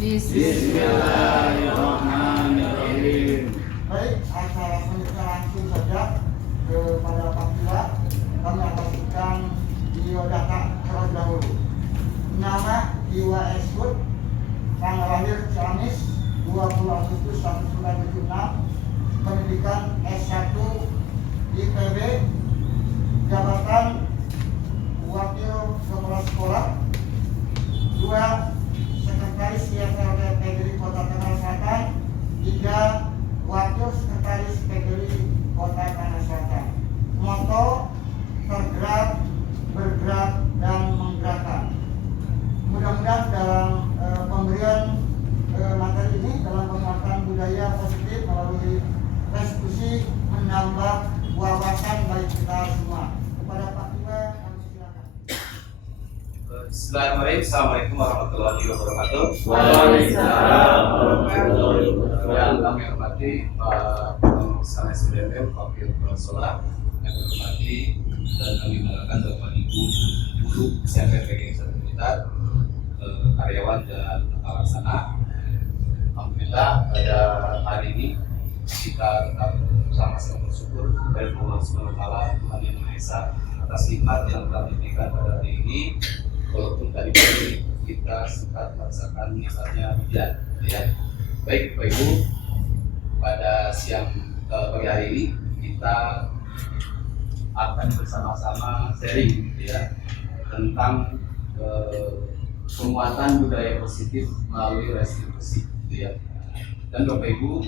Bismillahirrahmanirrahim. Baik, acara selanjutnya langsung saja kepada Pak Tila. Kami akan berikan biodata terlebih dahulu. Nama Iwa Eswood, tanggal lahir Ciamis 20 Agustus 1976, pendidikan S1 IPB, jabatan Wakil Kepala Sekolah, 2 Sekretaris IFLD PGRI Kota Tangerang Selatan, 3 Wakil Sekretaris PGRI Kota Tangerang Selatan. Moto: tergerak, bergerak, dan menggerakkan. Mudah-mudahan dalam pemberian materi ini, dalam penguatan budaya positif melalui restitusi, menambah wawasan bagi kita semua. Kepada Pak Iwa, kami silakan. Bismillahirrahmanirrahim. Assalamualaikum warahmatullahi wabarakatuh. Waalaikumsalam warahmatullahi wabarakatuh. Yang kami hormati Pak Sanes SDM, Wakil Kepala Sekolah, yang kami hormati dan kami banggakan Bapak Ibu guru SMP PGRI Satu Blitar, karyawan dan pelaksana. Alhamdulillah pada hari ini kita tetap sama-sama bersyukur dari Allah Subhanahu wa Ta'ala, Tuhan Yang Maha Esa, atas nikmat yang telah diberikan pada hari ini. Walaupun tadi pagi kita sempat merasakan misalnya hujan, ya. Baik Bapak Ibu, pada siang pagi hari ini kita akan bersama-sama sharing, gitu ya, tentang penguatan budaya positif melalui restitusi, gitu ya. Dan Bapak Ibu,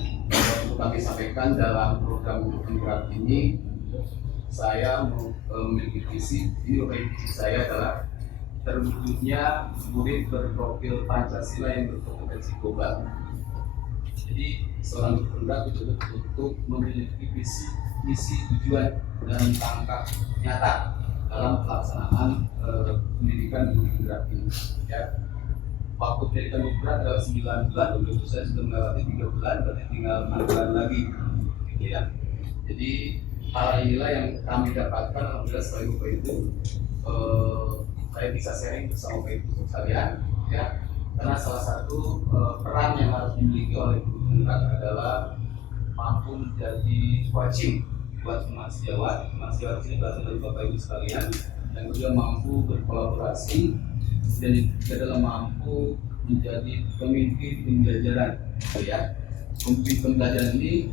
untuk kami sampaikan dalam program penggerak ini, saya memiliki visi. Ini Bapak Ibu, visi saya adalah terwujudnya murid berprofil Pancasila yang berkompetensi global. Jadi seorang penggerak itu untuk memiliki visi, misi, tujuan, dan langkah nyata dalam pelaksanaan pendidikan guru penggerak ini. Ya. Waktu pendidikan guru penggerak adalah 9 bulan, untuk saya sudah melewati 3 bulan, berarti tinggal 6 bulan lagi, gitu ya. Jadi hal inilah yang kami dapatkan alhamdulillah sebagai Bapak Ibu. Saya bisa sharing bersama Bapak Ibu sekalian, ya. Karena salah satu peran yang harus dimiliki oleh guru penggerak adalah mampu menjadi coaching buat mahasiswa. Mahasiswa ini berasal dari Bapak Ibu sekalian, dan juga mampu berkolaborasi dan juga adalah mampu menjadi pemimpin pembelajaran, ya. Pemimpin pembelajaran ini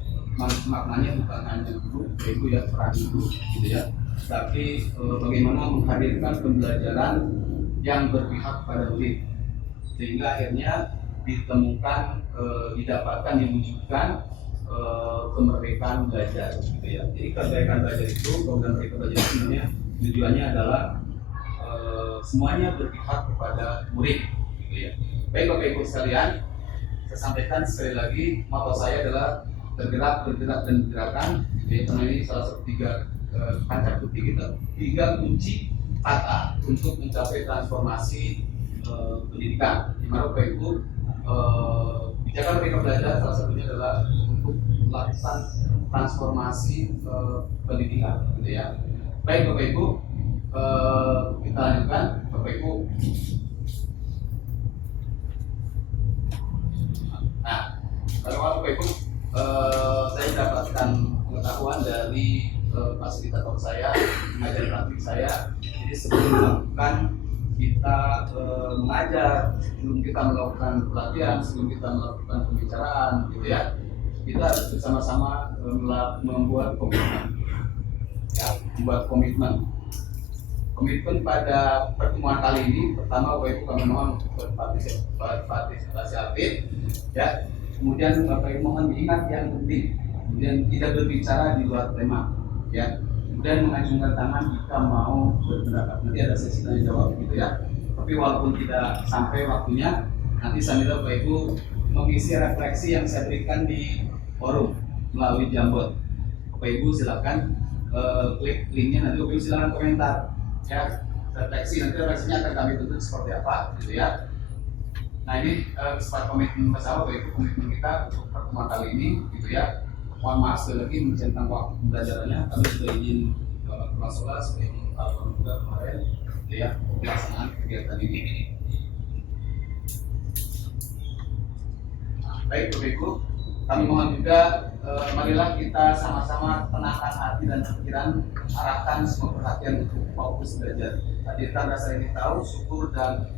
maknanya bukan hanya guru, yaitu ya peran guru, gitu ya. Tapi bagaimana menghadirkan pembelajaran yang berpihak pada murid, sehingga akhirnya ditemukan, didapatkan, diwujudkan kemerdekaan belajar, gitu ya. Jadi kemerdekaan belajar itu, program kemerdekaan belajar itu sebenarnya tujuannya adalah semuanya berpihak kepada murid, gitu ya. Baik Bapak Ibu sekalian, saya sampaikan sekali lagi, motto saya adalah tergerak, bergerak, dan bergerakan. Jadi ini salah satu 3 kancah putih kita, 3 kunci kata untuk mencapai transformasi pendidikan. Di mana Bapak Ibu, bijakan mereka belajar salah satunya adalah untuk melakukan transformasi pendidikan, gitu ya. Baik Bapak Ibu, kita lanjutkan. Bapak Ibu, nah pada waktu Bapak Ibu, saya dapatkan pengetahuan dari fasilitator saya, pengajar praktik saya. Jadi sebelum melakukan kita mengajar, sebelum kita melakukan pelatihan, sebelum kita melakukan pembicaraan, gitu ya, kita harus bersama-sama membuat komitmen, ya, membuat komitmen pada pertemuan kali ini. Pertama Bapak Ibu kami mohon berpartisipasi aktif, ya. Kemudian Bapak Ibu mohon diingat yang penting, kemudian tidak berbicara di luar tema, ya. Kemudian mengacungkan tangan jika mau berpendapat. Nanti ada sesi tanya jawab, gitu ya. Tapi walaupun tidak sampai waktunya, nanti sambil Bapak Ibu mengisi refleksi yang saya berikan di forum melalui Jamboard. Bapak Ibu silakan klik linknya, nanti Bapak Ibu silakan komentar, ya. Refleksi, nanti refleksinya akan kami tuntut seperti apa, gitu ya. Nah ini kesempatan komitmen bersama Bapak Ibu, komitmen kita untuk pertemuan kali ini, gitu ya. Mohon maaf sekali lagi tentang waktu pembelajarannya, kami sudah izin Kepala Sekolah supaya mengetahui juga kemarin, gitu ya, pelaksanaan kegiatan ini. Baik Bapak Ibu, kami mohon juga marilah kita sama-sama tenangkan hati dan pikiran, arahkan semua perhatian untuk fokus belajar. Hadirkan rasa ingin tahu, syukur dan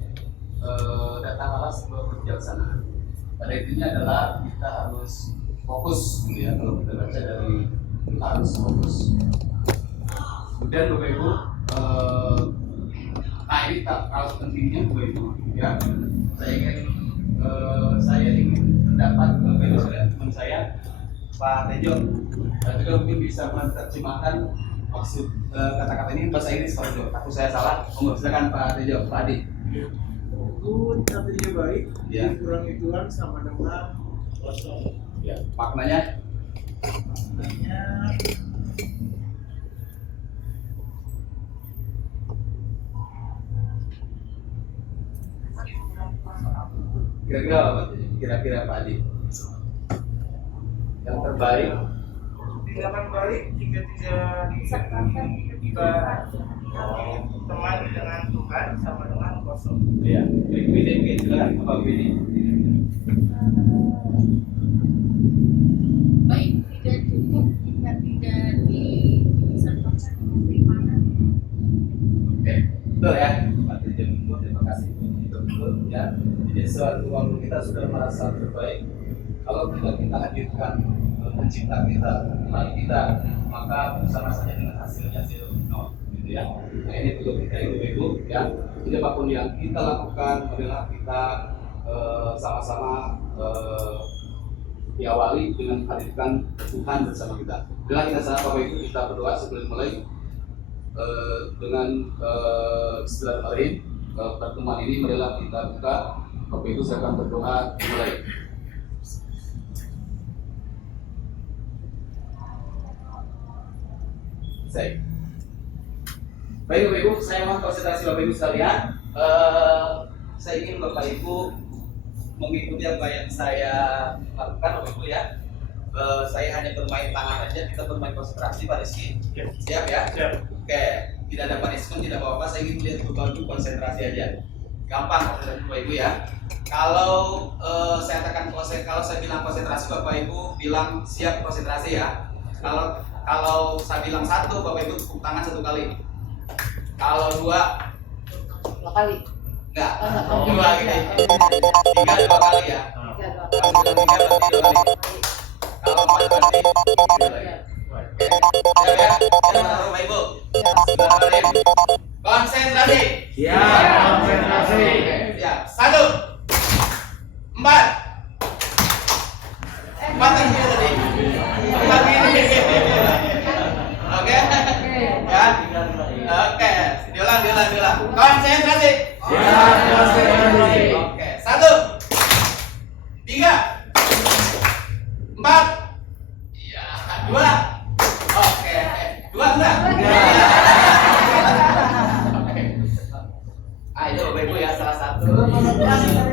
datanglah sebuah kebijaksanaan. Pada intinya adalah kita harus fokus, gitu ya. Kalau kita baca dari kita harus fokus. Kemudian Bapak Ibu, nah ini kalau pentingnya Bapak Ibu, ya. Saya ingin pendapat Bapak Ibu teman saya, Pak Tejo. Dan juga mungkin bisa menerjemahkan maksud kata-kata ini bahasa Inggris kalau aku saya salah. Silakan Pak Tejo, Pak Adi. Good artinya baik, Ya. kurang ituan sama dengan kosong. Ya, maknanya Maknanya kira-kira apa? Kira-kira Pak Adi yang terbaik. tindakan balik jika tidak tiba teman dengan Tuhan sama dengan kosong. Ya, Widi mungkin silakan apa Widi? Baik tidak cukup jika tidak disertakan dengan keimanan. Oke, betul ya, Pak Tejo. Terima kasih. Betul ya. Jadi suatu waktu kita sudah merasa terbaik, kalau tidak kita hadirkan pencipta kita, Tuhan kita, maka sama saja dengan hasilnya zero, no, gitu ya. Nah ini perlu kita ibu ya. Jadi apapun yang kita lakukan, adalah kita sama-sama diawali dengan hadirkan Tuhan bersama kita. Bila kita saat Bapak Ibu kita berdoa sebelum mulai dengan Bismillahirrahmanirrahim. Pertemuan ini marilah kita buka. Bapak Ibu silakan berdoa mulai. Baik Bapak Ibu, saya mohon konsentrasi Bapak Ibu sekalian. Saya ingin Bapak Ibu mengikuti apa yang saya lakukan Bapak Ibu ya. Saya hanya bermain tangan aja, kita bermain konsentrasi Pak Rizky. Siap ya? Siap. Oke, tidak ada punishment, tidak apa-apa. Saya ingin melihat Bapak Ibu konsentrasi aja. Gampang Bapak Ibu ya. Kalau saya tekan kalau saya bilang konsentrasi, Bapak Ibu bilang siap konsentrasi ya. Kalau saya bilang satu, Bapak Ibu tepuk tangan satu kali. Kalau dua kali. enggak, Oh, dua gini. Tiga dua kali ya. Kalau bilang tiga berarti dua kali. Kalau empat berarti tiga lagi. Oke, siap ya? Siap Bapak Ibu. Bismillahirrahmanirrahim. Konsentrasi. Siap, konsentrasi. Oke, siap. Satu, empat. Empat yang dia tadi. Empat ini. Oke. Ya. Oke. Diulang. Konsentrasi. Siap, konsentrasi. Oke. Satu, tiga, empat. Iya. Dua. Oke. Dua enggak? Oke. Ayo Bapak Ibu ya, salah satu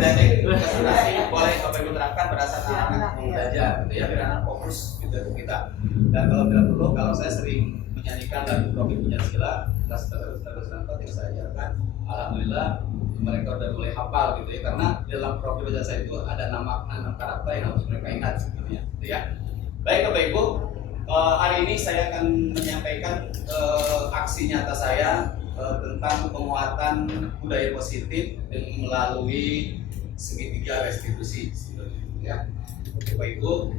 teknik konsentrasi boleh Bapak Ibu terapkan pada saat anak belajar, gitu ya, biar anak fokus gitu untuk kita. Dan kalau tidak perlu, kalau saya sering menyanyikan lagu Profil Pancasila, terus yang saya ajarkan, alhamdulillah mereka udah mulai hafal gitu ya, karena dalam Profil Pancasila itu ada 6 karakter yang harus mereka ingat sebetulnya, gitu ya. Baik Bapak Ibu, hari ini saya akan menyampaikan aksi nyata saya tentang penguatan budaya positif dengan melalui segitiga restitusi, ya. Bapak Ibu,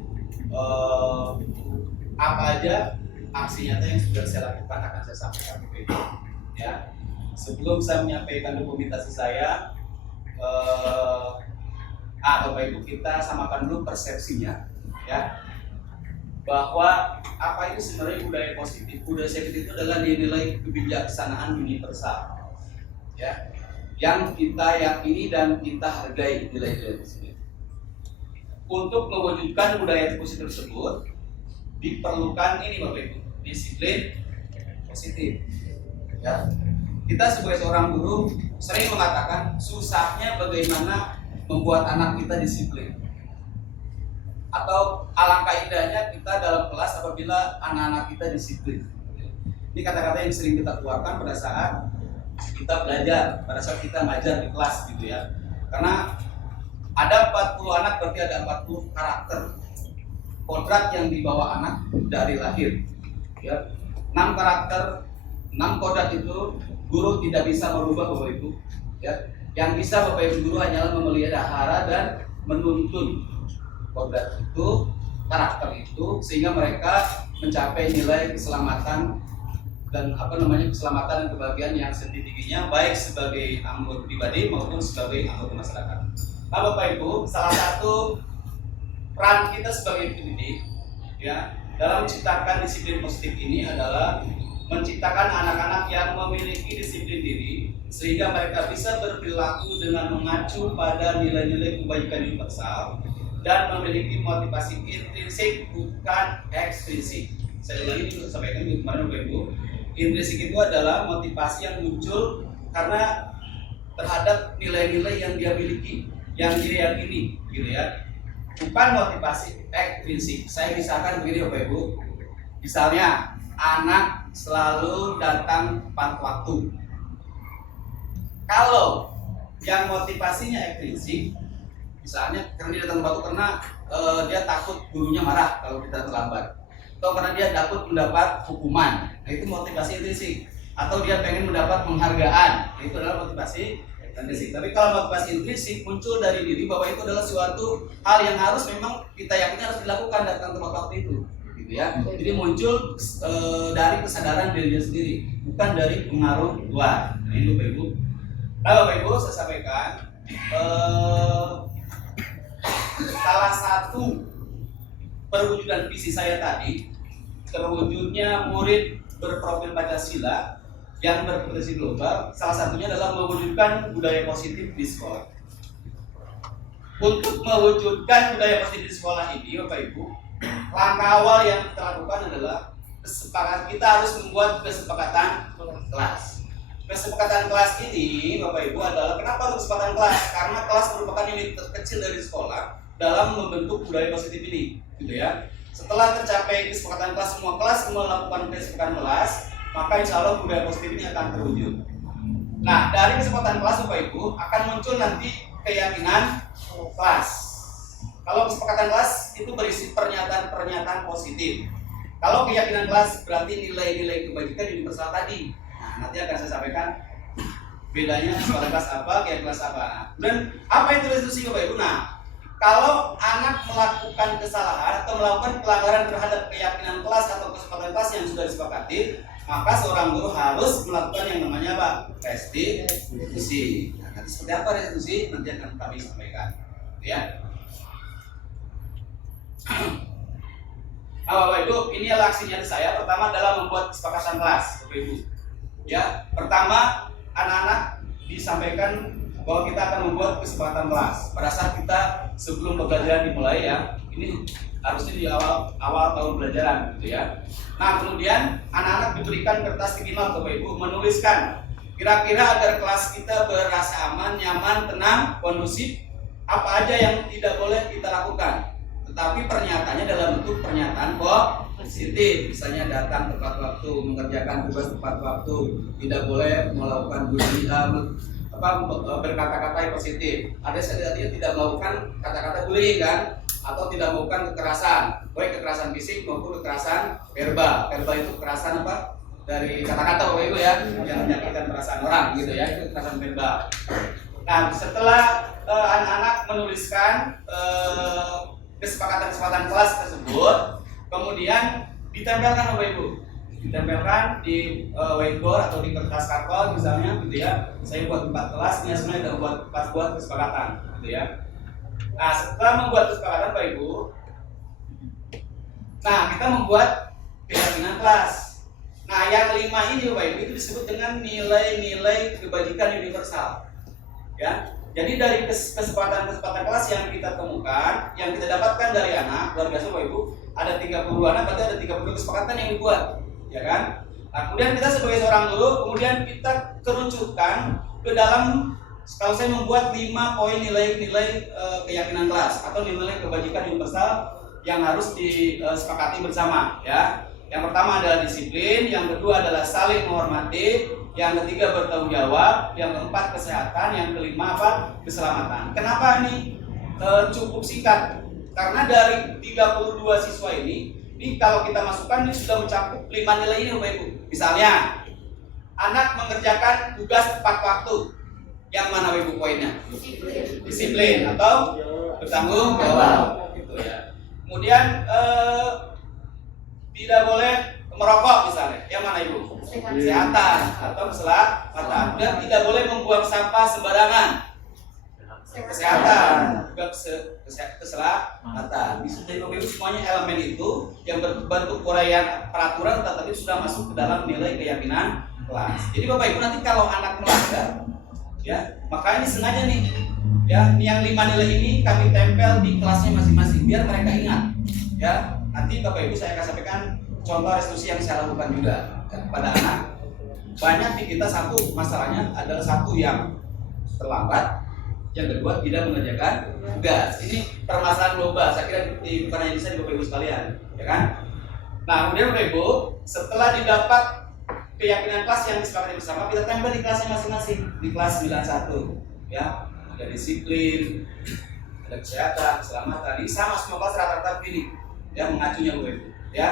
apa aja aksi nyata yang sudah saya lakukan akan saya sampaikan Bapak Ibu, ya. Sebelum saya menyampaikan dokumentasi saya, Bapak Ibu, kita samakan dulu persepsinya, ya, bahwa apa itu sebenarnya budaya positif. Budaya positif itu adalah nilai kebijaksanaan universal, ya, yang kita yakini dan kita hargai nilai-nilai tersebut. Untuk mewujudkan budaya positif tersebut diperlukan ini Bapak Ibu, disiplin positif, ya. Kita sebagai seorang guru sering mengatakan susahnya bagaimana membuat anak kita disiplin. Atau alangkah indahnya kita dalam kelas apabila anak-anak kita disiplin. Ini kata-kata yang sering kita keluarkan pada saat kita belajar, pada saat kita ngajar di kelas gitu ya. Karena Ada 40 anak berarti ada 40 karakter kodrat yang dibawa anak dari lahir. Ya, 6 karakter, 6 kodrat itu guru tidak bisa merubah Bapak Ibu. Ya, yang bisa Bapak Ibu guru hanyalah memelihara dan menuntun kodrat itu, karakter itu, sehingga mereka mencapai nilai keselamatan dan keselamatan dan kebahagiaan yang setinggi-tingginya, baik sebagai anggota pribadi maupun sebagai anggota masyarakat. Nah Bapak Ibu, salah satu peran kita sebagai pendidik ya dalam menciptakan disiplin positif ini adalah menciptakan anak-anak yang memiliki disiplin diri sehingga mereka bisa berperilaku dengan mengacu pada nilai-nilai kebaikan universal dan memiliki motivasi intrinsik bukan ekstrinsik. Saya ulangi ini sampaikan kemarin Bapak Ibu. Intrinsik itu adalah motivasi yang muncul karena terhadap nilai-nilai yang dia miliki, yang dia yakini, gitu ya. Bukan motivasi ekstrinsik. Saya misalkan begini Bapak Ibu. Misalnya anak selalu datang tepat waktu. Kalau yang motivasinya ekstrinsik, misalnya karena dia datang tepat waktu karena dia takut gurunya marah kalau kita terlambat, atau karena dia takut mendapat hukuman, nah itu motivasi intrinsik. Atau dia pengen mendapat penghargaan, nah itu adalah motivasi intrinsik. Tapi kalau motivasi intrinsik muncul dari diri bahwa itu adalah suatu hal yang harus memang kita yakini harus dilakukan datang tepat waktu itu, gitu ya. Jadi muncul dari kesadaran dirinya sendiri, bukan dari pengaruh luar. Nah ini Bapak Ibu. Nah Bapak Ibu saya sampaikan salah satu perwujudan visi saya tadi, terwujudnya murid berprofil Pancasila yang berpotensi global, salah satunya adalah mewujudkan budaya positif di sekolah. Untuk mewujudkan budaya positif di sekolah ini, Bapak Ibu, langkah awal yang kita lakukan adalah kita harus membuat kesepakatan kelas. Kesepakatan kelas ini, Bapak Ibu, adalah kenapa kesepakatan kelas? Karena kelas merupakan unit terkecil dari sekolah dalam membentuk budaya positif ini, gitu ya. Setelah tercapai kesepakatan kelas, semua kelas melakukan kesepakatan kelas, maka insya Allah budaya positif ini akan terwujud. Nah, dari kesepakatan kelas Bapak Ibu akan muncul nanti keyakinan kelas. Kalau kesepakatan kelas itu berisi pernyataan-pernyataan positif. Kalau keyakinan kelas berarti nilai-nilai kebajikan universal tadi. Nah, nanti akan saya sampaikan bedanya kesepakatan kelas apa, keyakinan kelas apa. Dan apa itu restitusi Bapak Ibu? Nah, kalau anak melakukan kesalahan atau melakukan pelanggaran terhadap keyakinan kelas atau kesepakatan kelas yang sudah disepakati, maka seorang guru harus melakukan yang namanya apa? Restitusi. Nah, nanti seperti apa restitusi? Nanti akan kami sampaikan. Ya. Nah, Bapak Ibu, ini adalah aksi nyata saya. Pertama adalah membuat kesepakatan kelas, Bapak Ibu. Ya, pertama anak-anak disampaikan bahwa kita akan membuat kesepakatan kelas pada saat kita sebelum pembelajaran dimulai ya. Ini harusnya di awal tahun pelajaran gitu ya. Nah kemudian anak-anak diberikan kertas minimal Bapak Ibu menuliskan kira-kira agar kelas kita berasa aman, nyaman, tenang, kondusif, apa aja yang tidak boleh kita lakukan. Tetapi pernyataannya dalam bentuk pernyataan positif, misalnya datang tepat waktu, mengerjakan tugas tepat waktu, tidak boleh melakukan bullying, berkata-kata yang positif. Ada setidaknya tidak melakukan kata-kata bullying kan, atau tidak melakukan kekerasan, baik kekerasan fisik maupun kekerasan verbal. Verbal itu kekerasan apa? Dari kata-kata Bapak Ibu ya, yang menyakitkan perasaan orang gitu ya, itu kekerasan verbal. Nah, setelah anak-anak menuliskan kesepakatan kelas tersebut, kemudian ditempelkan Bapak Ibu. Ditempelkan di whiteboard atau di kertas karton misalnya gitu ya. Saya buat 4 kelas, ini sebenarnya buat 4 buat kesepakatan gitu ya. Nah, setelah membuat kesepakatan Bapak Ibu, nah kita membuat keyakinan kelas. Nah, yang 5 ini Bapak Ibu itu disebut dengan nilai-nilai kebajikan universal. Ya. Jadi dari kesepakatan kelas yang kita temukan, yang kita dapatkan dari anak, luar biasa Bapak Ibu, ada 30 anak, berarti ada 30 kesepakatan yang dibuat, ya kan? Nah, kemudian kita sebagai seorang guru, kemudian kita kerucutkan ke dalam, kalau saya membuat 5 poin nilai-nilai keyakinan kelas atau nilai kebajikan universal yang harus disepakati bersama, ya. Yang pertama adalah disiplin, yang kedua adalah saling menghormati, yang ketiga bertanggung jawab, yang keempat kesehatan, yang kelima apa? Keselamatan. Kenapa ini cukup singkat karena dari 32 siswa ini kalau kita masukkan ini sudah mencakup 5 nilai ini Bapak Ibu. Misalnya anak mengerjakan tugas tepat waktu. Yang mana Bapak Ibu poinnya? Disiplin atau bertanggung jawab gitu ya. Kemudian tidak boleh merokok misalnya. Yang mana Ibu? Kesehatan atau keselamatan. Dan tidak boleh membuang sampah sembarangan. Kesehatan, juga keselamatan. Di situ Bapak Ibu semuanya elemen itu yang berbentuk uraian peraturan tetapi sudah masuk ke dalam nilai keyakinan kelas. Jadi Bapak Ibu nanti kalau anak melanggar, ya maka ini sengaja nih, ya yang 5 nilai ini kami tempel di kelasnya masing-masing biar mereka ingat. Ya nanti Bapak Ibu saya akan sampaikan contoh restitusi yang saya lakukan juga ya, pada anak. Banyak di kita satu masalahnya adalah satu yang terlambat, yang kedua tidak mengerjakan tugas. Ini permasalahan global. Saya kira bukan hanya di saya, di Bapak Ibu sekalian, ya kan? Nah, kemudian Bapak Ibu, setelah didapat keyakinan kelas yang disepakati bersama, kita tempel di kelasnya masing-masing. Di kelas 91, ya, ada disiplin, ada kesehatan, keselamatan. Ini sama semua kelas rata-rata begini, ya mengacunya Bapak Ibu, ya.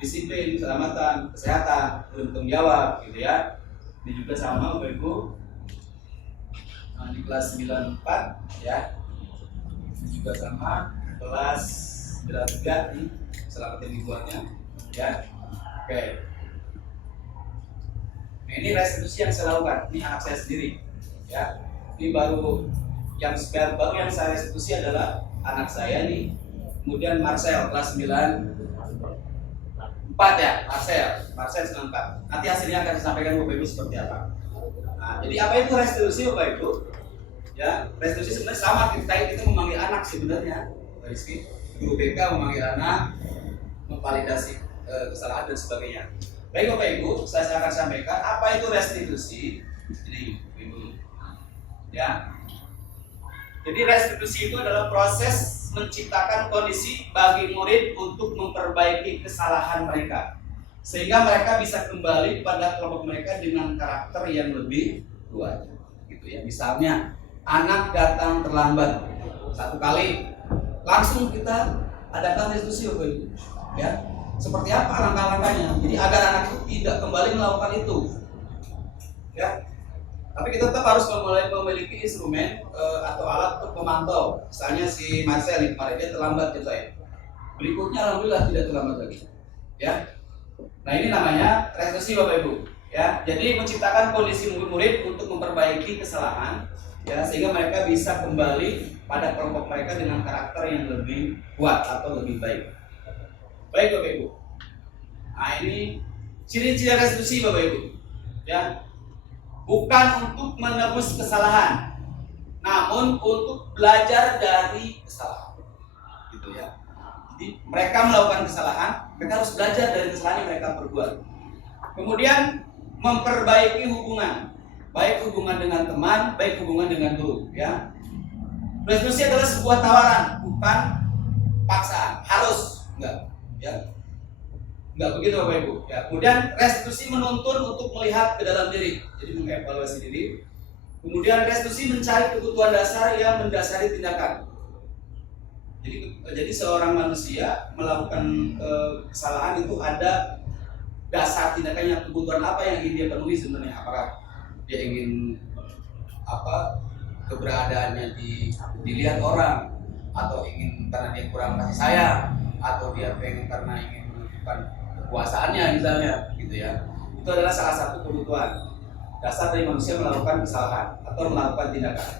Disiplin, keselamatan, kesehatan, bertanggung jawab, gitu ya. Ini juga sama Bapak Ibu. Nah, di kelas 94 ya ini juga sama, kelas 93 nih selamat yang dibuatnya ya. Oke, nah ini restitusi yang saya lakukan, ini anak saya sendiri ya. Ini baru yang saya restitusi adalah anak saya nih. Kemudian Marcel kelas 94 ya, Marcel 94. Nanti hasilnya akan disampaikan Bapak Ibu seperti apa. Nah, jadi apa itu restitusi Bapak Ibu? Ya, restitusi sebenarnya sama kita memanggil anak sebenarnya. Rizky, guru BK memanggil anak, memvalidasi kesalahan dan sebagainya. Baik Bapak Ibu, saya akan sampaikan apa itu restitusi. Ini Ibu. Ya. Jadi restitusi itu adalah proses menciptakan kondisi bagi murid untuk memperbaiki kesalahan mereka, sehingga mereka bisa kembali pada kelompok mereka dengan karakter yang lebih kuat, gitu ya. Misalnya anak datang terlambat satu kali, langsung kita adakan restitusi, ya. Seperti apa langkah-langkahnya? Jadi agar anak itu tidak kembali melakukan itu, ya. Tapi kita tetap harus memiliki instrumen atau alat untuk memantau. Misalnya si Marcel kemarin dia terlambat gitu ya. Berikutnya alhamdulillah tidak terlambat lagi, ya. Nah ini namanya restitusi Bapak Ibu, ya. Jadi menciptakan kondisi murid-murid untuk memperbaiki kesalahan, ya, sehingga mereka bisa kembali pada kelompok mereka dengan karakter yang lebih kuat atau lebih baik. Baik Bapak Ibu. Nah ini ciri-ciri restitusi Bapak Ibu, ya. Bukan untuk menebus kesalahan, namun untuk belajar dari kesalahan, gitu ya. Jadi mereka melakukan kesalahan, mereka harus belajar dari kesalahan yang mereka perbuat. Kemudian memperbaiki hubungan, baik hubungan dengan teman, baik hubungan dengan guru, ya. Restitusi adalah sebuah tawaran, bukan paksaan. Harus, enggak, ya. Enggak begitu Bapak Ibu. Ya. Kemudian restitusi menuntun untuk melihat ke dalam diri, jadi mengevaluasi diri. Kemudian restitusi mencari kebutuhan dasar yang mendasari tindakan. Jadi seorang manusia melakukan kesalahan itu ada dasar tindakannya, kebutuhan apa yang ingin dia penuhi sebenarnya. Apakah dia ingin keberadaannya dilihat orang, atau ingin karena dia kurang kasih sayang, atau dia pengen karena ingin menunjukkan kekuasaannya misalnya, gitu ya. Itu adalah salah satu kebutuhan dasar dari manusia melakukan kesalahan atau melakukan tindakan.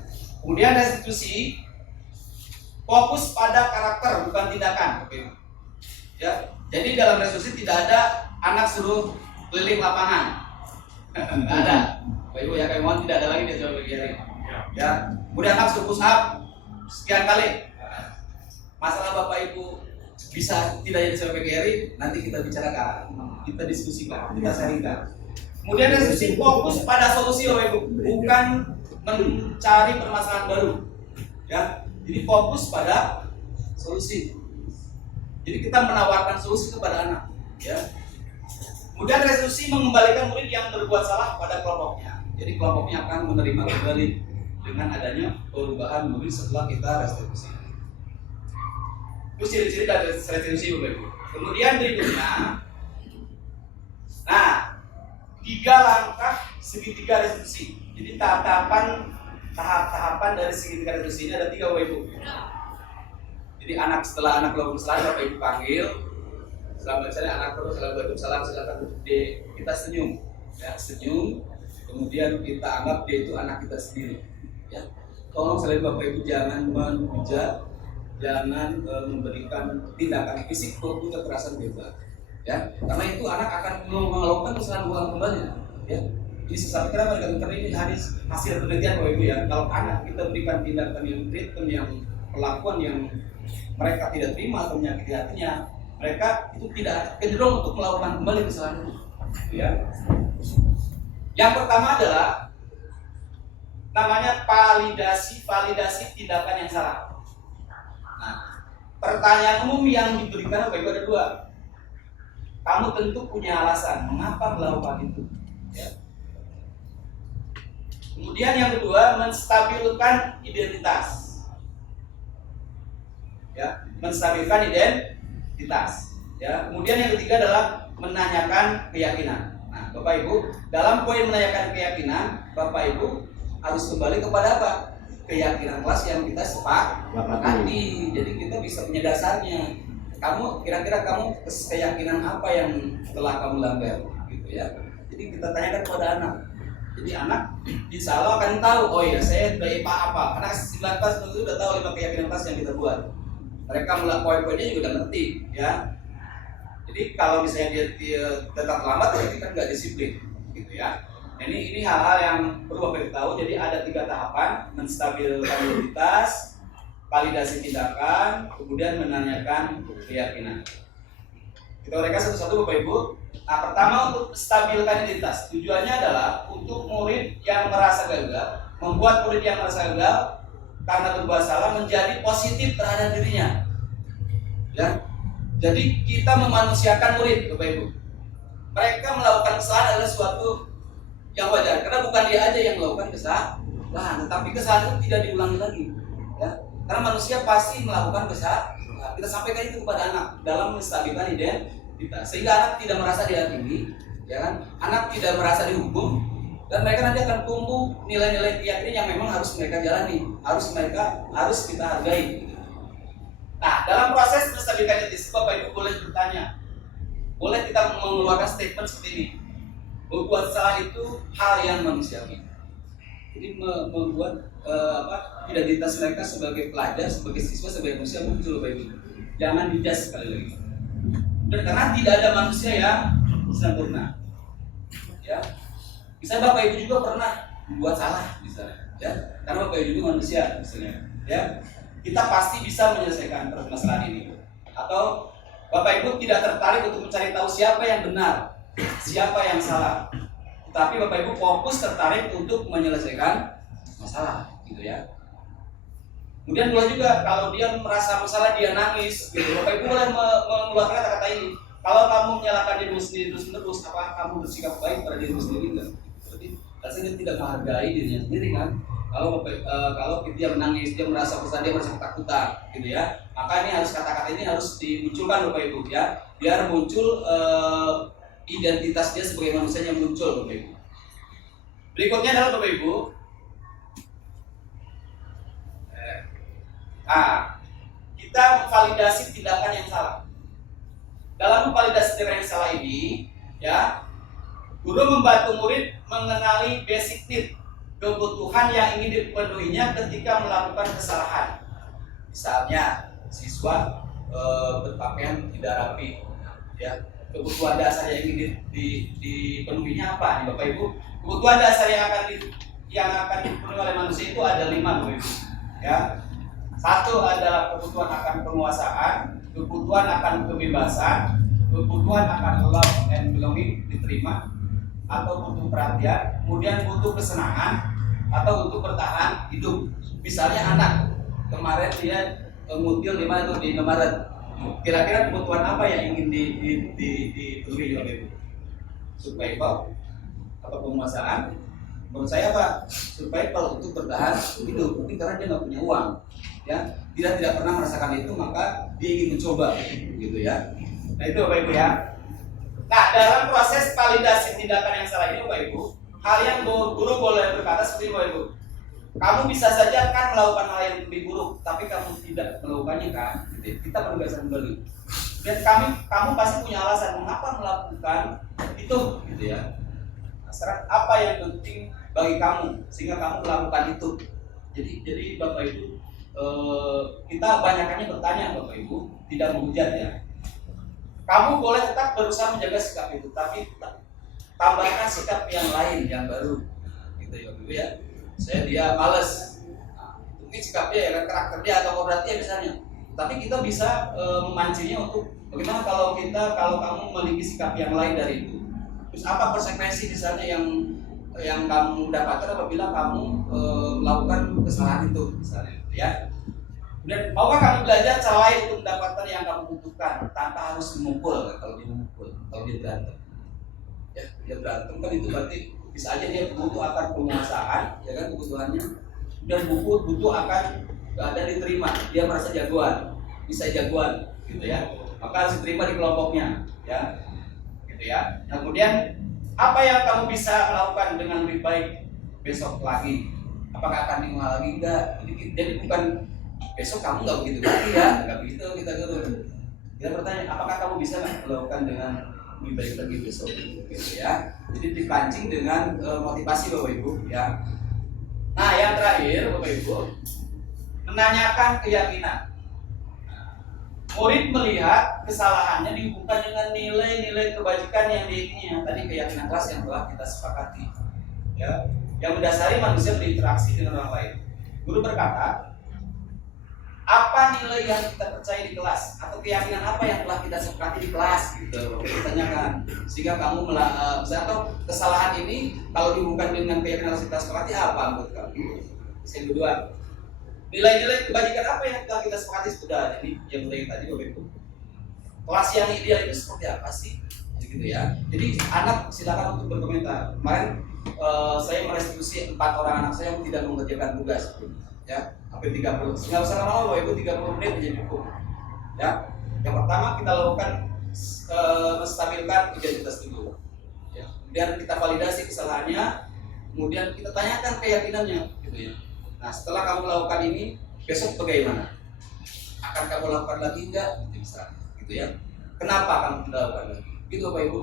Kemudian restitusi fokus pada karakter bukan tindakan, ya. Jadi dalam restitusi tidak ada anak suruh keliling lapangan, nggak ada. Bapak Ibu ya, kami mohon tidak ada lagi dia coba begini, ya. Kemudian anak suruh push up sekian kali. Masalah Bapak Ibu bisa tidak jadi coba begini, nanti kita bicarakan, kita diskusikan, kita sharingkan. Kemudian restitusi fokus pada solusi Bapak Ibu, bukan mencari permasalahan baru, ya. Jadi fokus pada solusi. Jadi kita menawarkan solusi kepada anak, ya. Kemudian restitusi mengembalikan murid yang berbuat salah pada kelompoknya. Jadi kelompoknya akan menerima kembali dengan adanya perubahan murid setelah kita restitusi. Itu ciri-ciri dari restitusi Bapak Ibu. Kemudian berikutnya, nah 3 langkah segitiga restitusi. Jadi tahap-tahapan dari segitiga restitusi ini ada 3 Bapak Ibu. Jadi setelah anak melakukan kesalahan Bapak Ibu panggil, setelah misalnya anak terus salam silakan duduk kita senyum, ya senyum. Kemudian kita anggap dia itu anak kita sendiri. Ya, tolong selain Bapak Ibu jangan menghujat, jangan memberikan tindakan fisik maupun kekerasan bebas. Ya, karena itu anak akan melakukan kesalahan ulang kembali. Ya, jadi sesaat kenapa karena ini hasil penelitian Bapak Ibu ya. Kalau anak kita berikan tindakan yang treatment yang perlakuan yang mereka tidak terima atau menyakiti hatinya, mereka itu tidak cenderung untuk melakukan kembali kesalahan itu. Ya. Yang pertama adalah namanya validasi tindakan yang salah. Nah, pertanyaan umum yang diberikan Bapak Ibu ada 2. Kamu tentu punya alasan mengapa melakukan itu. Ya. Kemudian yang kedua, menstabilkan identitas. Ya, menstabilkan identitas. Ya, kemudian yang ketiga adalah menanyakan keyakinan. Nah, Bapak Ibu, dalam poin menanyakan keyakinan, Bapak Ibu harus kembali kepada apa? Keyakinan kelas yang kita sepakati. Jadi kita bisa punya dasarnya. Kamu kira-kira kamu keyakinan apa yang telah kamu langgar, gitu ya. Jadi kita tanyakan kepada anak. Jadi anak insya Allah akan tahu, oh iya saya dari apa. Karena 9 kelas itu sudah tahu 5 keyakinan kelas yang kita buat. Mereka melakukan poin-poinnya juga udah ngerti, ya. Jadi kalau misalnya dia tetap lambat, berarti kan nggak disiplin, gitu ya. Nah, ini hal-hal yang perlu Bapak Ibu tahu. Jadi ada 3 tahapan: menstabilkan identitas, validasi tindakan, kemudian menanyakan keyakinan. Kita uraikan satu-satu Bapak Ibu. Nah, pertama untuk stabilkan identitas. Tujuannya adalah untuk murid yang merasa gagal, membuat murid yang merasa gagal karena berbuat salah menjadi positif terhadap dirinya. Ya. Jadi kita memanusiakan murid, Bapak Ibu. Mereka melakukan kesalahan adalah suatu yang wajar, karena bukan dia aja yang melakukan kesalahan, tetapi kesalahan itu tidak diulangi lagi. Ya. Karena manusia pasti melakukan kesalahan. Kita sampaikan itu kepada anak dalam menstabilkan identitas, sehingga anak tidak merasa dihakimi, ya kan? Anak tidak merasa dihukum, dan mereka nanti akan tumbuh nilai-nilai keyakinan yang memang harus mereka jalani, harus kita hargai. Nah, dalam proses menstabilkan identitas, Bapak Ibu boleh bertanya, boleh kita mengeluarkan statement seperti ini: berbuat salah itu hal yang manusiawi. Jadi membuat identitas mereka sebagai pelajar, sebagai siswa, sebagai manusia muncul, Bapak Ibu. Jangan dijudge sekali lagi. Dan karena tidak ada manusia yang sempurna. Ya. Bisa Bapak Ibu juga pernah membuat salah misalnya, ya. Karena Bapak Ibu juga manusia misalnya, ya. Kita pasti bisa menyelesaikan permasalahan ini. Atau Bapak Ibu tidak tertarik untuk mencari tahu siapa yang benar, siapa yang salah. Tetapi Bapak Ibu fokus tertarik untuk menyelesaikan masalah, gitu ya. Kemudian boleh juga kalau dia merasa masalah dia nangis, gitu. Bapak Ibu boleh mengeluarkan kata-kata ini. Kalau kamu menyalahkan dirimu sendiri terus-menerus, apa kamu bersikap baik pada dirimu sendiri enggak? Berarti rasanya tidak menghargai dirinya sendiri kan? Kalau dia menangis, dia merasa kesal, dia merasa ketakutan, gitu ya. Maka ini kata-kata ini harus dimunculkan Bapak Ibu, ya, biar muncul identitas dia sebagai manusia yang muncul, Bapak Ibu. Berikutnya adalah Bapak Ibu, kita memvalidasi tindakan yang salah. Dalam memvalidasi tindakan yang salah ini, ya, guru membantu murid mengenali basic need, kebutuhan yang ingin dipenuhinya ketika melakukan kesalahan. Misalnya, siswa berpakaian tidak rapi, ya. Kebutuhan dasar yang ingin dipenuhinya apa nih Bapak Ibu? Kebutuhan dasar yang akan dipenuhi oleh manusia itu ada 5 Bapak Ibu, ya. 1 adalah kebutuhan akan penguasaan, kebutuhan akan kebebasan, kebutuhan akan love and belonging, diterima atau butuh perhatian, kemudian butuh kesenangan atau untuk bertahan hidup. Misalnya anak kemarin dia ngutil di mana tuh, di Indomaret. Kira-kira kebutuhan apa yang ingin dipenuhi oleh Ibu? Survival atau penguasaan Menurut saya apa? Supaya kalau untuk bertahan hidup, mungkin karena dia nggak punya uang, ya, tidak pernah merasakan itu, maka dia ingin mencoba, gitu ya. Nah itu Bapak Ibu ya. Nah dalam proses validasi tindakan yang salah ini Bapak Ibu, hal yang guru boleh berkata seperti Bapak Ibu, kamu bisa saja kan melakukan hal yang lebih buruk, tapi kamu tidak melakukannya kan? Kita penugasan kembali. Dan kamu pasti punya alasan mengapa melakukan itu, gitu ya. Nah, apa yang penting bagi kamu sehingga kamu melakukan itu. Jadi Bapak Ibu, kita banyakannya bertanya Bapak Ibu, tidak menghujat ya. Kamu boleh tetap berusaha menjaga sikap itu, tapi tambahkan sikap yang lain yang baru, gitu ya Bapak Ibu ya. Dia males, nah, mungkin sikapnya ya kan, karakter dia atau kodratnya misalnya. Tapi kita bisa memancingnya untuk bagaimana kalau kamu memiliki sikap yang lain dari itu. Terus apa konsekuensi misalnya yang kamu dapatkan apabila kamu melakukan kesalahan itu misalnya, ya. Dan maukah kamu belajar cara lain untuk mendapatkan yang kamu butuhkan tanpa harus memukul? Kalau dia berantem, ya dia berantem kan itu berarti bisa aja dia butuh akan penguasaan, ya kan kebutuhannya, dan butuh akan ada diterima, dia merasa jagoan, bisa jagoan, gitu ya. Maka harus diterima di kelompoknya, ya, gitu ya. Nah, kemudian apa yang kamu bisa melakukan dengan lebih baik besok lagi? Apakah akan diulang lagi? Enggak. Jadi bukan besok kamu nggak begitu lagi ya, nggak begitu kita turun. Kita bertanya, apakah kamu bisa melakukan dengan lebih baik lagi besok, gitu ya. Jadi dipancing dengan motivasi Bapak Ibu, ya. Nah, yang terakhir Bapak Ibu, menanyakan keyakinan. Murid melihat kesalahannya dihubungkan dengan nilai-nilai kebajikan yang diinginnya. Tadi keyakinan kelas yang telah kita sepakati, ya, yang mendasari manusia berinteraksi dengan orang lain. Guru berkata, apa nilai yang kita percaya di kelas atau keyakinan apa yang telah kita sepakati di kelas, gitu. Kita tanyakan sehingga kamu atau kesalahan ini kalau dihubungkan dengan keyakinan yang kita sepakati apa menurut kamu? Yang kedua, nilai-nilai kebajikan apa yang telah kita sepakati sudah. Jadi yang mulai tadi Bapak Ibu, kelas yang ideal itu seperti apa sih, gitu ya. Jadi anak silakan untuk berkomentar. Kemarin saya merestitusi 4 orang anak saya yang tidak mengerjakan tugas, ya, hampir 30. Nggak usah lama-lama Bapak Ibu, 30 menit menjadi cukup, ya. Yang pertama kita lakukan menstabilkan identitas dulu, ya. Kemudian kita validasi kesalahannya, kemudian kita tanyakan keyakinannya, gitu ya. Nah, setelah kamu melakukan ini, besok bagaimana? Akan kamu lakukan lagi enggak? Misalnya, gitu ya. Kenapa kamu tidak lakukan lagi? Gitu Bapak Ibu,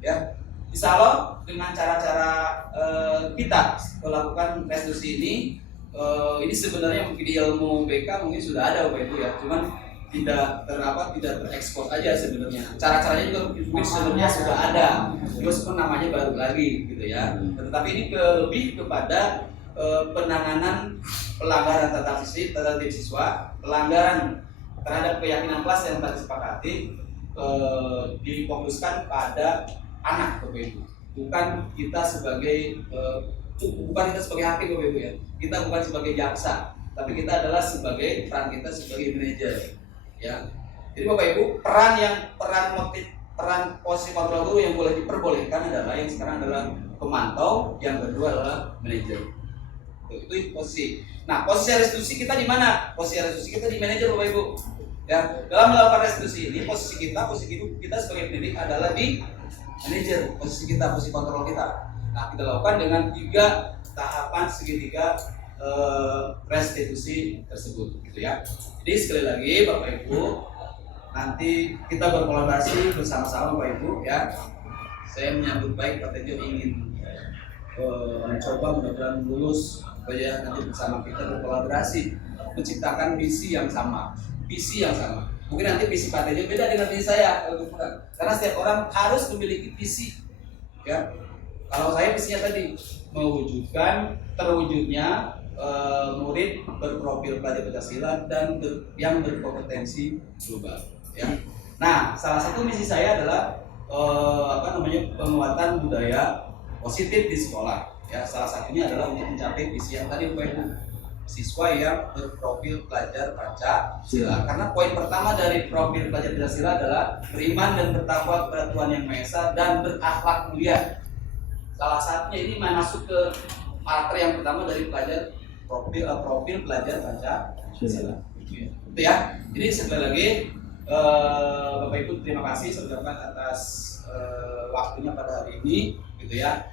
ya. Insya Allah dengan cara-cara kita melakukan restitusi ini sebenarnya mungkin di ilmu BK mungkin sudah ada Bapak Ibu ya, cuman tidak terekspos aja sebenarnya. Cara-caranya juga mungkin sebenarnya sudah ada, meskipun namanya baru lagi, gitu ya. Tetapi ini lebih kepada penanganan pelanggaran terhadap siswa, pelanggaran terhadap keyakinan kelas yang telah disepakati, difokuskan pada anak Bapak Ibu. Bukan kita sebagai hakim Bapak Ibu ya. Kita bukan sebagai jaksa, tapi kita adalah peran kita sebagai manajer, ya. Jadi Bapak Ibu, peran posisi kontrol guru yang boleh diperbolehkan adalah yang sekarang adalah pemantau, yang kedua adalah manajer. Itu posisi. Nah, posisi restitusi kita di mana? Posisi restitusi kita di manajer Bapak Ibu. Ya, dalam melakukan restitusi ini posisi kita sebagai pendidik adalah di manajer, posisi kontrol kita. Nah, kita lakukan dengan 3 tahapan segitiga restitusi tersebut, gitu ya. Jadi sekali lagi Bapak Ibu, nanti kita berkolaborasi bersama-sama Bapak Ibu, ya. Saya menyambut baik Pak Tejo ingin mencoba mudah-mudahan lulus, supaya nanti bersama kita berkolaborasi menciptakan visi yang sama. Mungkin nanti visi Pak Tejo beda dengan visi saya, karena setiap orang harus memiliki visi, ya. Kalau saya visinya tadi mewujudkan terwujudnya murid berprofil pelajar Pancasila dan yang berkompetensi global, ya. Nah, salah satu misi saya adalah penguatan budaya positif di sekolah, ya. Salah satunya adalah untuk mencapai visi yang tadi Bapak Ibu, siswa yang berprofil pelajar Pancasila. Karena poin pertama dari profil pelajar Pancasila adalah beriman dan bertakwa kepada Tuhan Yang Maha Esa dan berakhlak mulia. Salah satunya ini masuk ke karakter yang pertama dari pelajar profil pelajar Pancasila. Itu ya. Jadi sekali lagi Bapak Ibu terima kasih saya ucapkan atas waktunya pada hari ini, gitu ya.